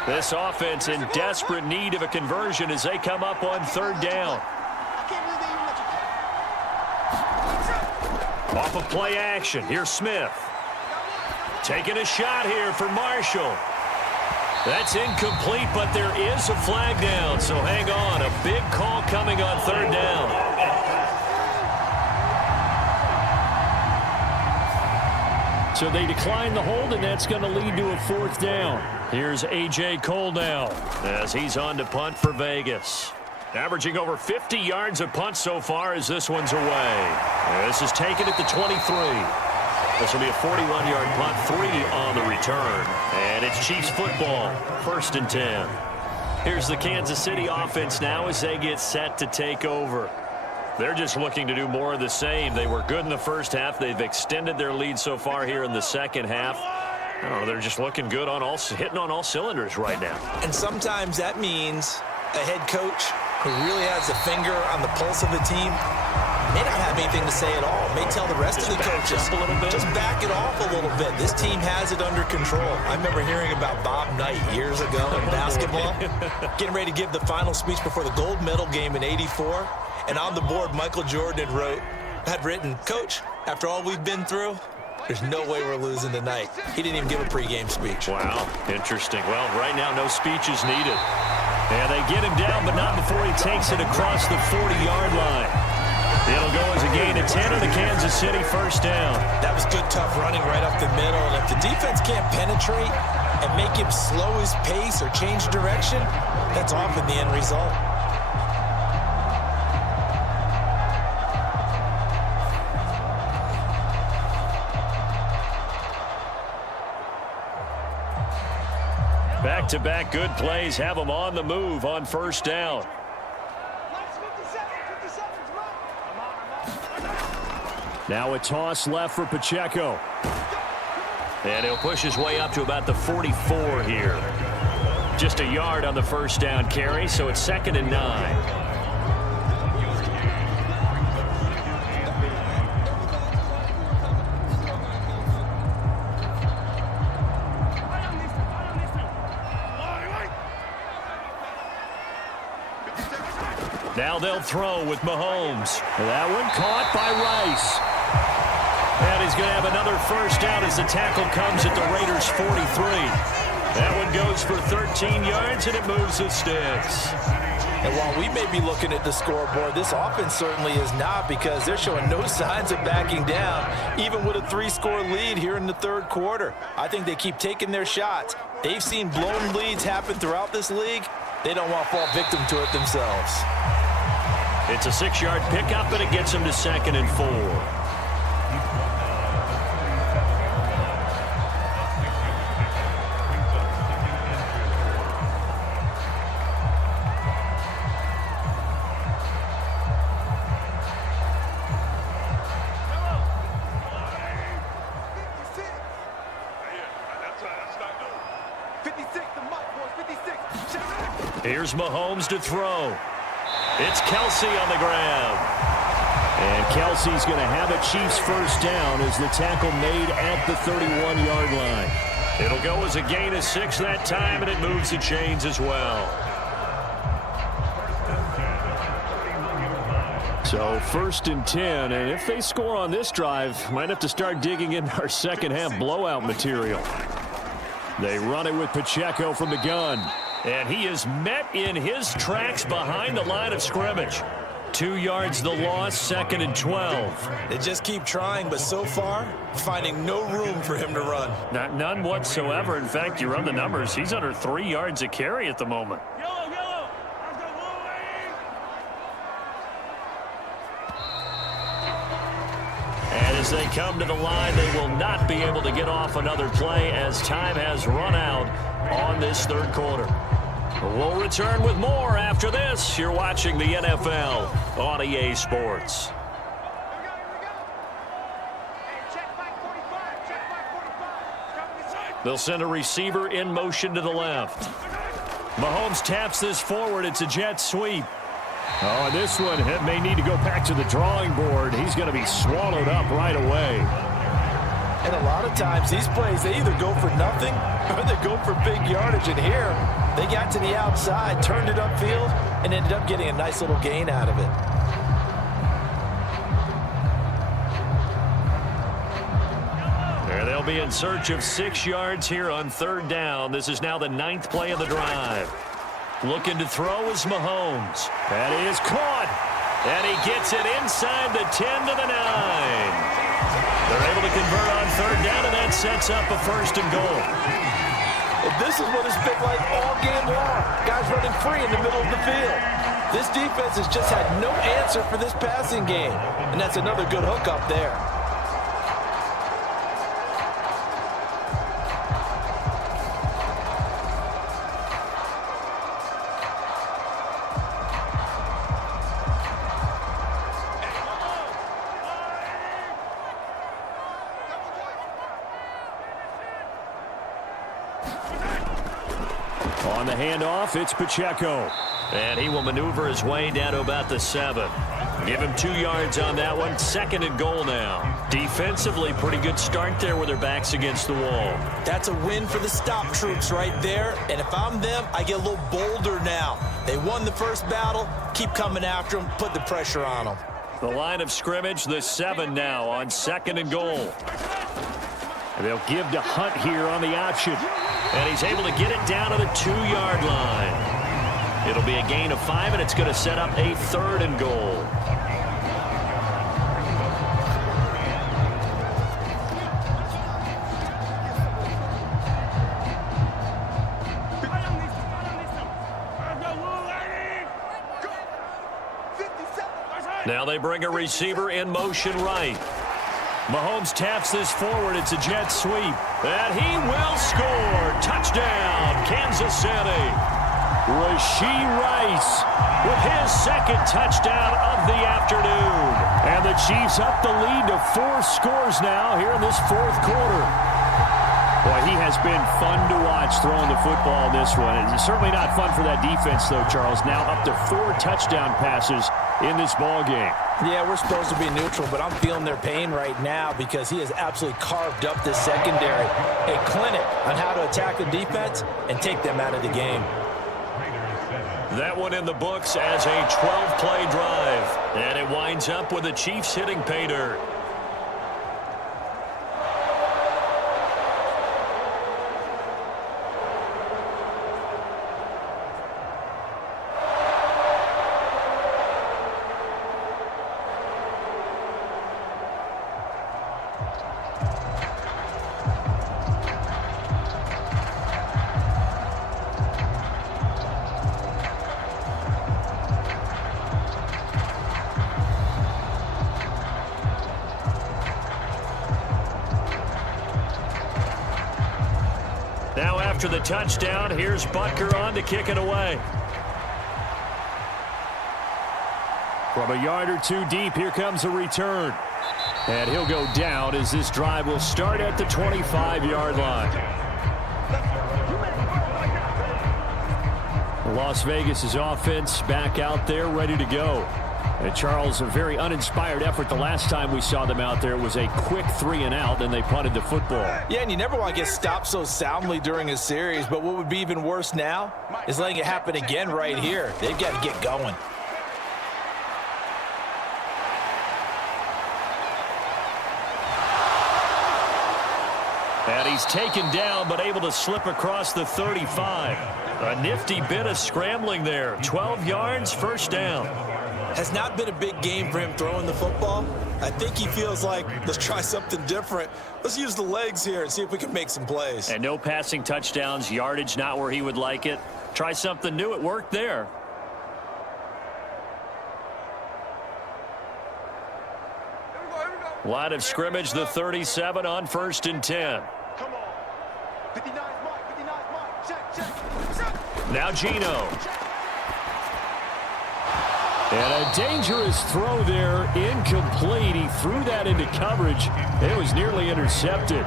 This offense in desperate need of a conversion as they come up on third down. Off of play action, here's Smith. Taking a shot here for Marshall. That's incomplete, but there is a flag down, so hang on. A big call coming on third down. So they decline the hold, and that's going to lead to a fourth down. Here's A.J. Cole now as he's on to punt for Vegas. Averaging over 50 yards of punt so far as this one's away. This is taken at the 23. This will be a 41-yard punt, 3 on the return. And it's Chiefs football, 1st and 10. Here's the Kansas City offense now as they get set to take over. They're just looking to do more of the same. They were good in the first half. They've extended their lead so far here in the second half. I don't know, they're just looking good on hitting on all cylinders right now. And sometimes that means a head coach who really has a finger on the pulse of the team may not have anything to say at all. May tell the rest of the coaches, just back it off a little bit. This team has it under control. I remember hearing about Bob Knight years ago in basketball, getting ready to give the final speech before the gold medal game in '84. And on the board, Michael Jordan had written, "Coach, after all we've been through, there's no way we're losing tonight." He didn't even give a pregame speech. Wow, interesting. Well, right now, no speech is needed. And they get him down, but not before he takes it across the 40-yard line. It'll go as a gain of 10 on the Kansas City first down. That was good, tough running right up the middle. And if the defense can't penetrate and make him slow his pace or change direction, that's often the end result. Back-to-back good plays have them on the move on first down. Now a toss left for Pacheco. And he'll push his way up to about the 44 here. Just a yard on the first down carry, so it's 2nd and 9. Now they'll throw with Mahomes. That one caught by Rice. And he's going to have another first down as the tackle comes at the Raiders' 43. That one goes for 13 yards, and it moves the sticks. And while we may be looking at the scoreboard, this offense certainly is not, because they're showing no signs of backing down, even with a 3-score lead here in the third quarter. I think they keep taking their shots. They've seen blown leads happen throughout this league. They don't want to fall victim to it themselves. It's a 6-yard pickup, and it gets them to 2nd and 4. Here's Mahomes to throw. It's Kelsey on the grab. And Kelsey's going to have a Chiefs first down as the tackle made at the 31-yard line. It'll go as a gain of 6 that time, and it moves the chains as well. So 1st and 10, and if they score on this drive, might have to start digging in our second half blowout material. They run it with Pacheco from the gun. And he is met in his tracks behind the line of scrimmage. 2 yards the loss, 2nd and 12. They just keep trying, but so far, finding no room for him to run. None whatsoever. In fact, you run the numbers, he's under 3 yards a carry at the moment. And as they come to the line, they will not be able to get off another play as time has run out on this third quarter. We'll return with more after this. You're watching the NFL on EA Sports. They'll send a receiver in motion to the left. Mahomes taps this forward. It's a jet sweep. Oh, this one may need to go back to the drawing board. He's going to be swallowed up right away. And a lot of times these plays, they either go for nothing or they go for big yardage. And here, they got to the outside, turned it upfield, and ended up getting a nice little gain out of it. They'll be in search of 6 yards here on 3rd down. This is now the 9th play of the drive. Looking to throw is Mahomes. That is caught. And he gets it inside the 10 to the 9. They're able to convert on 3rd down, and that sets up a 1st and goal. And this is what it's been like all game long. Guys running free in the middle of the field. This defense has just had no answer for this passing game. And that's another good hook up there. On the handoff, it's Pacheco. And he will maneuver his way down to about the 7. Give him 2 yards on that one. 2nd and goal now. Defensively, pretty good start there with their backs against the wall. That's a win for the stop troops right there. And if I'm them, I get a little bolder now. They won the first battle. Keep coming after them. Put the pressure on them. The line of scrimmage, the 7 now on 2nd and goal. And they'll give to Hunt here on the option. And he's able to get it down to the 2-yard line. It'll be a gain of 5, and it's going to set up a 3rd and goal. Now they bring a receiver in motion right. Mahomes taps this forward. It's a jet sweep. And he will score. Touchdown, Kansas City. Rashee Rice with his 2nd touchdown of the afternoon. And the Chiefs up the lead to 4 scores now here in this 4th quarter. Boy, he has been fun to watch throwing the football in this one. It's certainly not fun for that defense, though, Charles. Now up to 4 touchdown passes in this ball game. Yeah, we're supposed to be neutral, but I'm feeling their pain right now because he has absolutely carved up this secondary. A clinic on how to attack the defense and take them out of the game. That one in the books as a 12-play drive. And it winds up with the Chiefs hitting pay dirt. Now after the touchdown, here's Butker on to kick it away. From a yard or 2 deep, here comes a return. And he'll go down as this drive will start at the 25-yard line. Las Vegas' offense back out there ready to go. And Charles, a very uninspired effort. The last time we saw them out there, it was a quick 3-and-out, and they punted the football. Yeah, and you never want to get stopped so soundly during a series, but what would be even worse now is letting it happen again right here. They've got to get going. And he's taken down, but able to slip across the 35. A nifty bit of scrambling there. 12 yards, 1st down. Has not been a big game for him throwing the football. I think he feels like, let's try something different. Let's use the legs here and see if we can make some plays. And no passing touchdowns, yardage not where he would like it. Try something new. It worked there. Line of scrimmage, the 37 on 1st and 10. Come on. 59 mark, 59 mark. Check. Now Geno. And a dangerous throw there, incomplete. He threw that into coverage. It was nearly intercepted.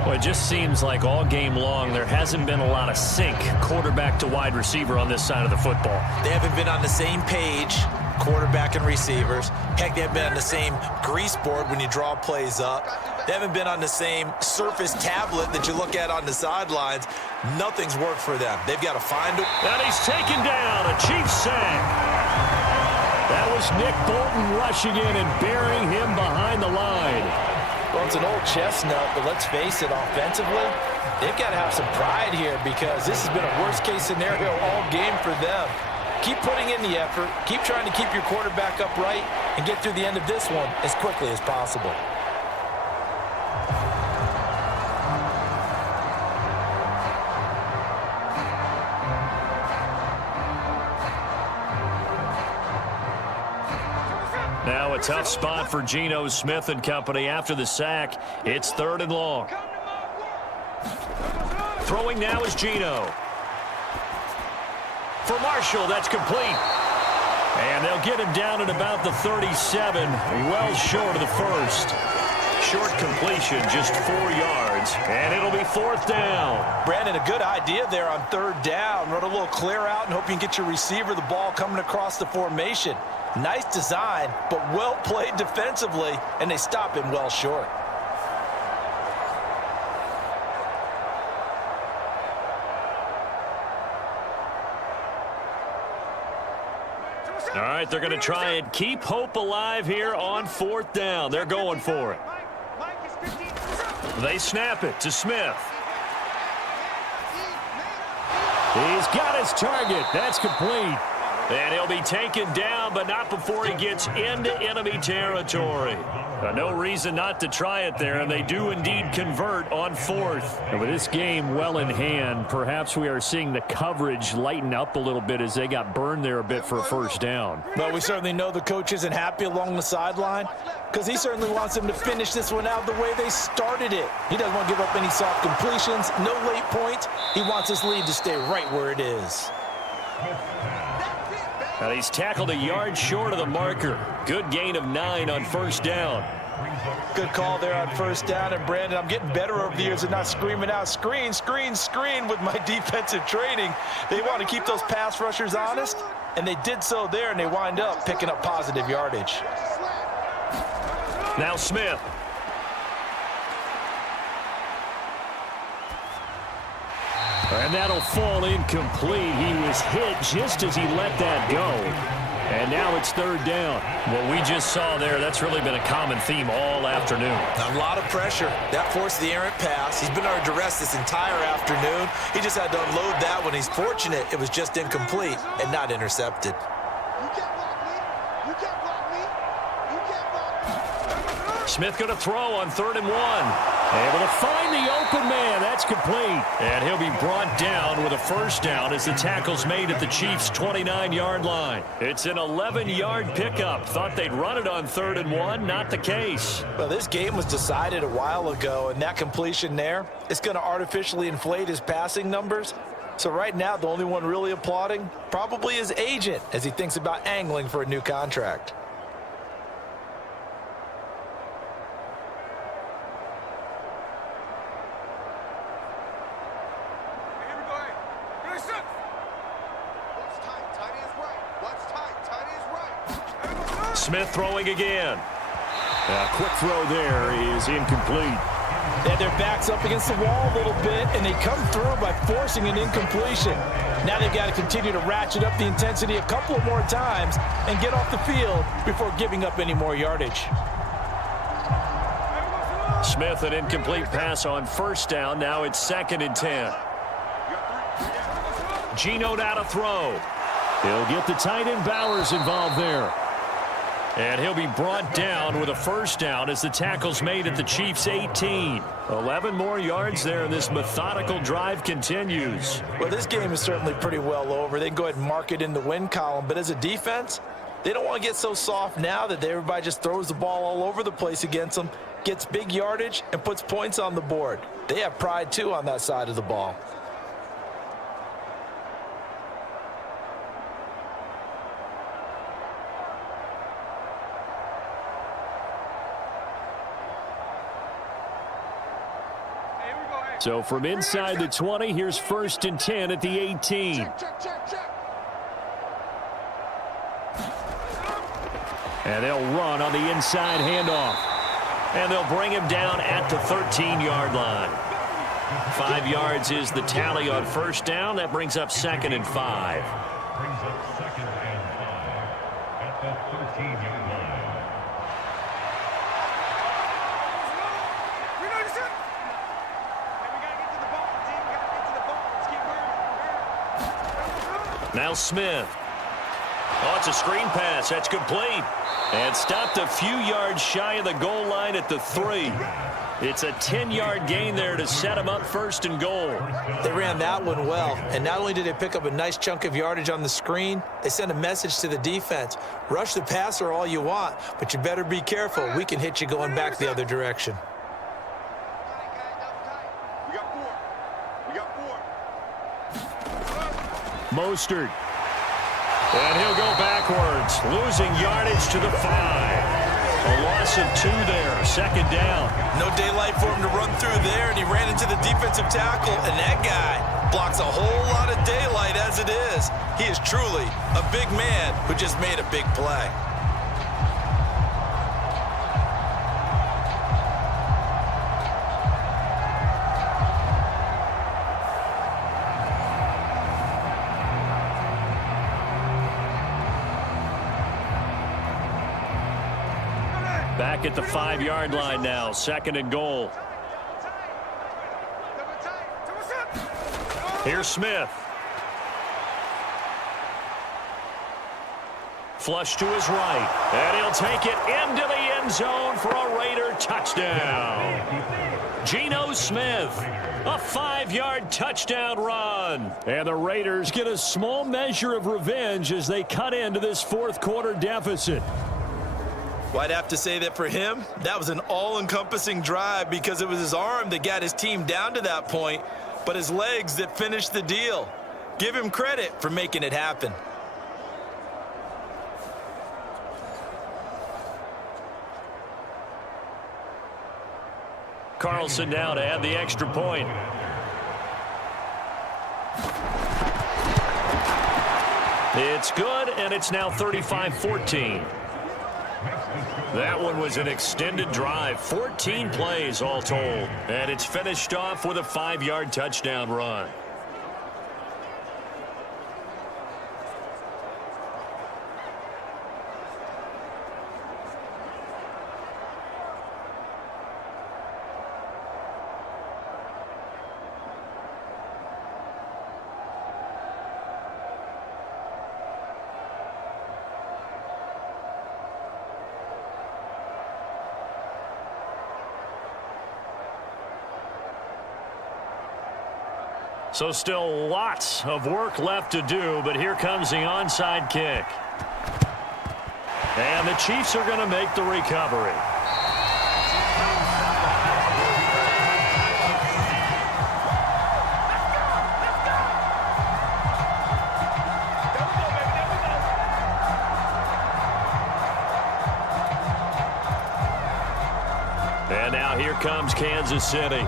Well, it just seems like all game long there hasn't been a lot of sync quarterback to wide receiver on this side of the football. They haven't been on the same page. quarterback and receivers. Heck, they haven't been on the same grease board when you draw plays up. They haven't been on the same Surface tablet that you look at on the sidelines. Nothing's worked for them. They've got to find it. And he's taken down, a Chiefs sack. That was Nick Bolton rushing in and burying him behind the line. Well, it's an old chestnut, but let's face it, offensively, they've got to have some pride here because this has been a worst-case scenario all game for them. Keep putting in the effort. Keep trying to keep your quarterback upright and get through the end of this one as quickly as possible. Now a tough spot for Geno Smith and company after the sack. It's 3rd and long. Throwing now is Geno. For Marshall, that's complete. And they'll get him down at about the 37, well short of the first. Short completion, just 4 yards, and it'll be 4th down. Brandon, a good idea there on 3rd down. Run a little clear out and hope you can get your receiver the ball coming across the formation. Nice design, but well played defensively, and they stop him well short. All right, they're going to try and keep hope alive here on 4th down. They're going for it. They snap it to Smith. He's got his target. That's complete. And he'll be taken down, but not before he gets into enemy territory. No reason not to try it there, and they do indeed convert on 4th. And with this game well in hand, perhaps we are seeing the coverage lighten up a little bit as they got burned there a bit for 1st down. Well, we certainly know the coach isn't happy along the sideline because he certainly wants them to finish this one out the way they started it. He doesn't want to give up any soft completions, no late points. He wants his lead to stay right where it is. And he's tackled a yard short of the marker. Good gain of 9 on 1st down. Good call there on 1st down. And, Brandon, I'm getting better over the years at not screaming out, screen, screen, screen with my defensive training. They want to keep those pass rushers honest, and they did so there, and they wind up picking up positive yardage. Now Smith. And that'll fall incomplete. He was hit just as he let that go. And now it's 3rd down. What we just saw there, that's really been a common theme all afternoon. A lot of pressure. That forced the errant pass. He's been under duress this entire afternoon. He just had to unload that one. He's fortunate it was just incomplete and not intercepted. You can't block me. You can't block me. You can't block me. Smith going to throw on 3rd and 1. Able to find the open man. That's complete. And he'll be brought down with a 1st down as the tackle's made at the Chiefs' 29-yard line. It's an 11-yard pickup. Thought they'd run it on 3rd and 1. Not the case. Well, this game was decided a while ago, and that completion there, it's going to artificially inflate his passing numbers. So right now, the only one really applauding probably his agent as he thinks about angling for a new contract. Smith throwing again. A quick throw there is incomplete. And their back's up against the wall a little bit, and they come through by forcing an incompletion. Now they've got to continue to ratchet up the intensity a couple more times and get off the field before giving up any more yardage. Smith, an incomplete pass on 1st down. Now it's 2nd and 10. Geno now to throw. He'll get the tight end Bowers involved there. And he'll be brought down with a 1st down as the tackle's made at the Chiefs' 18. 11 more yards there, and this methodical drive continues. Well, this game is certainly pretty well over. They can go ahead and mark it in the win column. But as a defense, they don't want to get so soft now that everybody just throws the ball all over the place against them, gets big yardage, and puts points on the board. They have pride, too, on that side of the ball. So from inside the 20, here's 1st and 10 at the 18. Check, check, check. And they'll run on the inside handoff. And they'll bring him down at the 13-yard line. 5 yards is the tally on first down. That brings up 2nd and 5. Brings up 2nd and 5 at the 13-yard line. Now Smith. Oh, it's a screen pass. That's complete. And stopped a few yards shy of the goal line at the 3. It's a 10-yard gain there to set him up 1st and goal. They ran that one well, and not only did they pick up a nice chunk of yardage on the screen, they sent a message to the defense. Rush the passer all you want, but you better be careful. We can hit you going back the other direction. Mostert. And he'll go backwards, losing yardage to the 5. A loss of 2 there, 2nd down. No daylight for him to run through there, and he ran into the defensive tackle, and that guy blocks a whole lot of daylight as it is. He is truly a big man who just made a big play. Back at the 5-yard line now, 2nd and goal. Here's Smith. Flush to his right, and he'll take it into the end zone for a Raider touchdown. Geno Smith, a 5-yard touchdown run. And the Raiders get a small measure of revenge as they cut into this 4th quarter deficit. Well, I'd have to say that for him, that was an all-encompassing drive because it was his arm that got his team down to that point, but his legs that finished the deal. Give him credit for making it happen. Carlson now to add the extra point. It's good, and it's now 35-14. That one was an extended drive, 14 plays all told, and it's finished off with a 5-yard touchdown run. So still lots of work left to do, but here comes the onside kick. And the Chiefs are going to make the recovery. And now here comes Kansas City.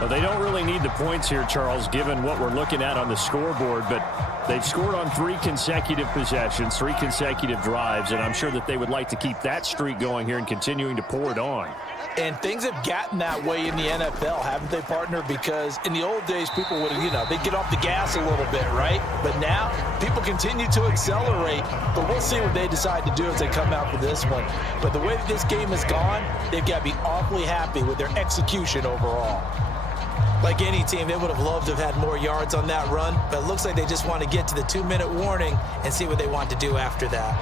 Well, they don't really need the points here, Charles, given what we're looking at on the scoreboard, but they've scored on 3 consecutive possessions, 3 consecutive drives, and I'm sure that they would like to keep that streak going here and continuing to pour it on. And things have gotten that way in the NFL, haven't they, partner? Because in the old days, people would, they'd get off the gas a little bit, right? But now, people continue to accelerate. But we'll see what they decide to do as they come out for this one. But the way that this game has gone, they've got to be awfully happy with their execution overall. Like any team, they would have loved to have had more yards on that run, but it looks like they just want to get to the 2-minute warning and see what they want to do after that.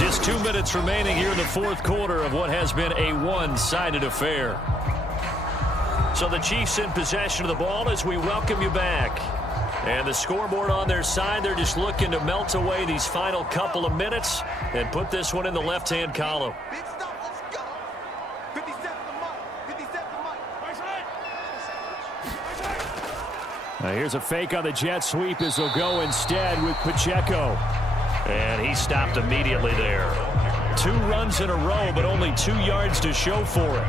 Just 2 minutes remaining here in the 4th quarter of what has been a one-sided affair. So the Chiefs in possession of the ball as we welcome you back. And the scoreboard on their side, they're just looking to melt away these final couple of minutes and put this one in the left-hand column. Now here's a fake on the jet sweep as they'll go instead with Pacheco. And he stopped immediately there. 2 runs in a row, but only 2 yards to show for it.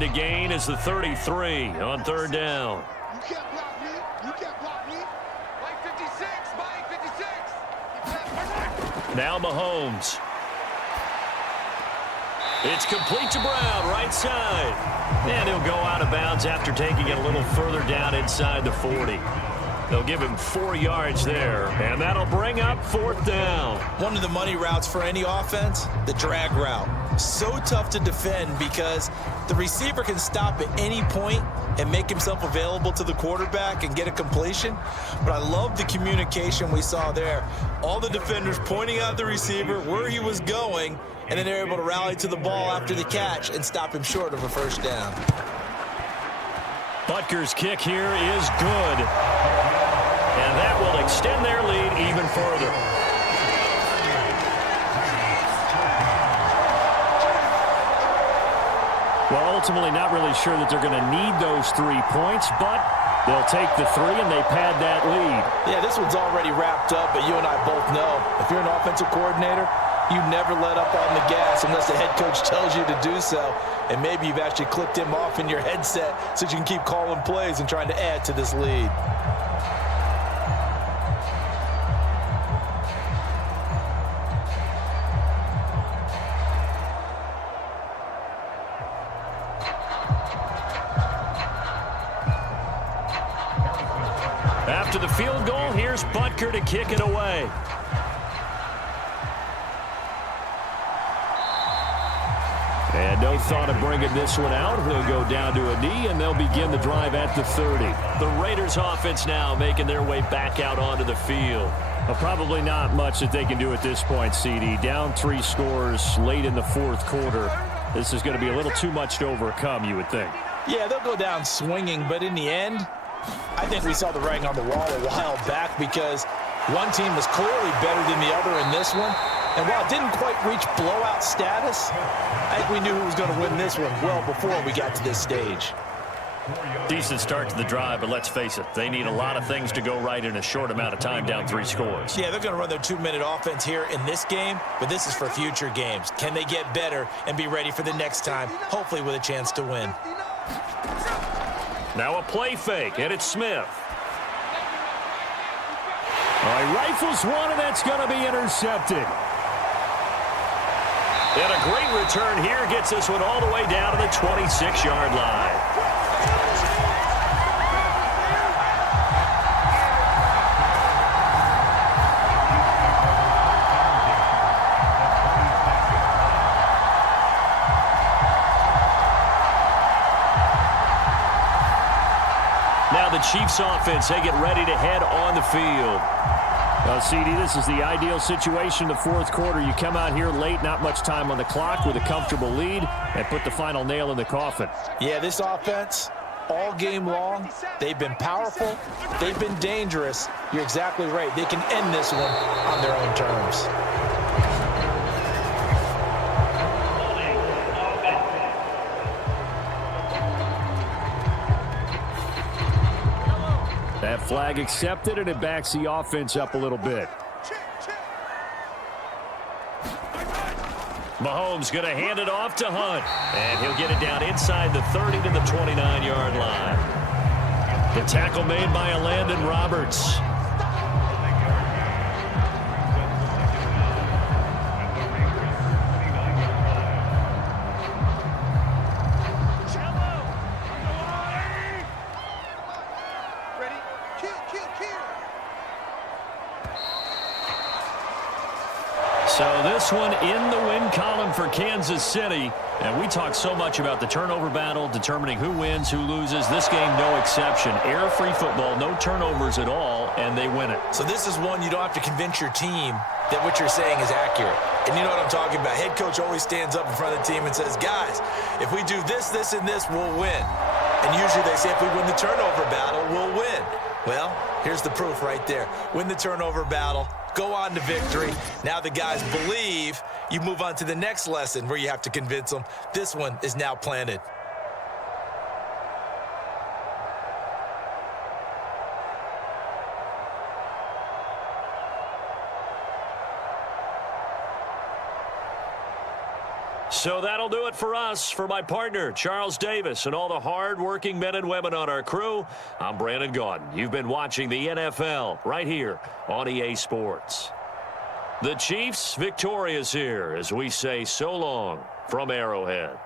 to gain is the 33 on third down. You can't block me. You can't block me. Mike 56. Mike 56. Now Mahomes. It's complete to Brown, right side. And he'll go out of bounds after taking it a little further down inside the 40. They'll give him 4 yards there, and that'll bring up fourth down. One of the money routes for any offense, the drag route. So tough to defend because the receiver can stop at any point and make himself available to the quarterback and get a completion. But I love the communication we saw there. All the defenders pointing out the receiver, where he was going, and then they're able to rally to the ball after the catch and stop him short of a first down. Butker's kick here is good. And that will extend their lead even further. Well, ultimately not really sure that they're going to need those 3 points, but they'll take the 3 and they pad that lead. Yeah, this one's already wrapped up, but you and I both know if you're an offensive coordinator, you never let up on the gas unless the head coach tells you to do so. And maybe you've actually clicked him off in your headset so you can keep calling plays and trying to add to this lead. After the field goal, here's Butker to kick it away. And no thought of bringing this one out. They'll go down to a knee, and they'll begin the drive at the 30. The Raiders offense now making their way back out onto the field. Well, probably not much that they can do at this point, CD. Down 3 scores late in the fourth quarter. This is going to be a little too much to overcome, you would think. Yeah, they'll go down swinging, but in the end, I think we saw the writing on the wall a while back because one team was clearly better than the other in this one. And while it didn't quite reach blowout status, I think we knew who was going to win this one well before we got to this stage. Decent start to the drive, but let's face it, they need a lot of things to go right in a short amount of time, down 3 scores. Yeah, they're going to run their 2-minute offense here in this game, but this is for future games. Can they get better and be ready for the next time, hopefully with a chance to win? Now a play fake, and it's Smith. All right, rifles one, and that's going to be intercepted. And a great return here gets this one all the way down to the 26-yard line. Now the Chiefs offense, they get ready to head on the field. CD, this is the ideal situation, the fourth quarter. You come out here late, not much time on the clock with a comfortable lead, and put the final nail in the coffin. Yeah, this offense, all game long, they've been powerful, they've been dangerous. You're exactly right. They can end this one on their own terms. That flag accepted, and it backs the offense up a little bit. Mahomes going to hand it off to Hunt, and he'll get it down inside the 30 to the 29-yard line. The tackle made by Landon Roberts. So this one in the win column for Kansas City. And we talk so much about the turnover battle, determining who wins, who loses. This game, no exception. Error-free football, no turnovers at all, and they win it. So this is one you don't have to convince your team that what you're saying is accurate. And you know what I'm talking about. Head coach always stands up in front of the team and says, guys, if we do this, this, and this, we'll win. And usually they say if we win the turnover battle, we'll win. Well, here's the proof right there. Win the turnover battle. Go on to victory. Now the guys believe. You move on to the next lesson where you have to convince them. This one is now planted. So that'll do it for us. For my partner, Charles Davis, and all the hard-working men and women on our crew, I'm Brandon Gaudin. You've been watching the NFL right here on EA Sports. The Chiefs victorious here as we say so long from Arrowhead.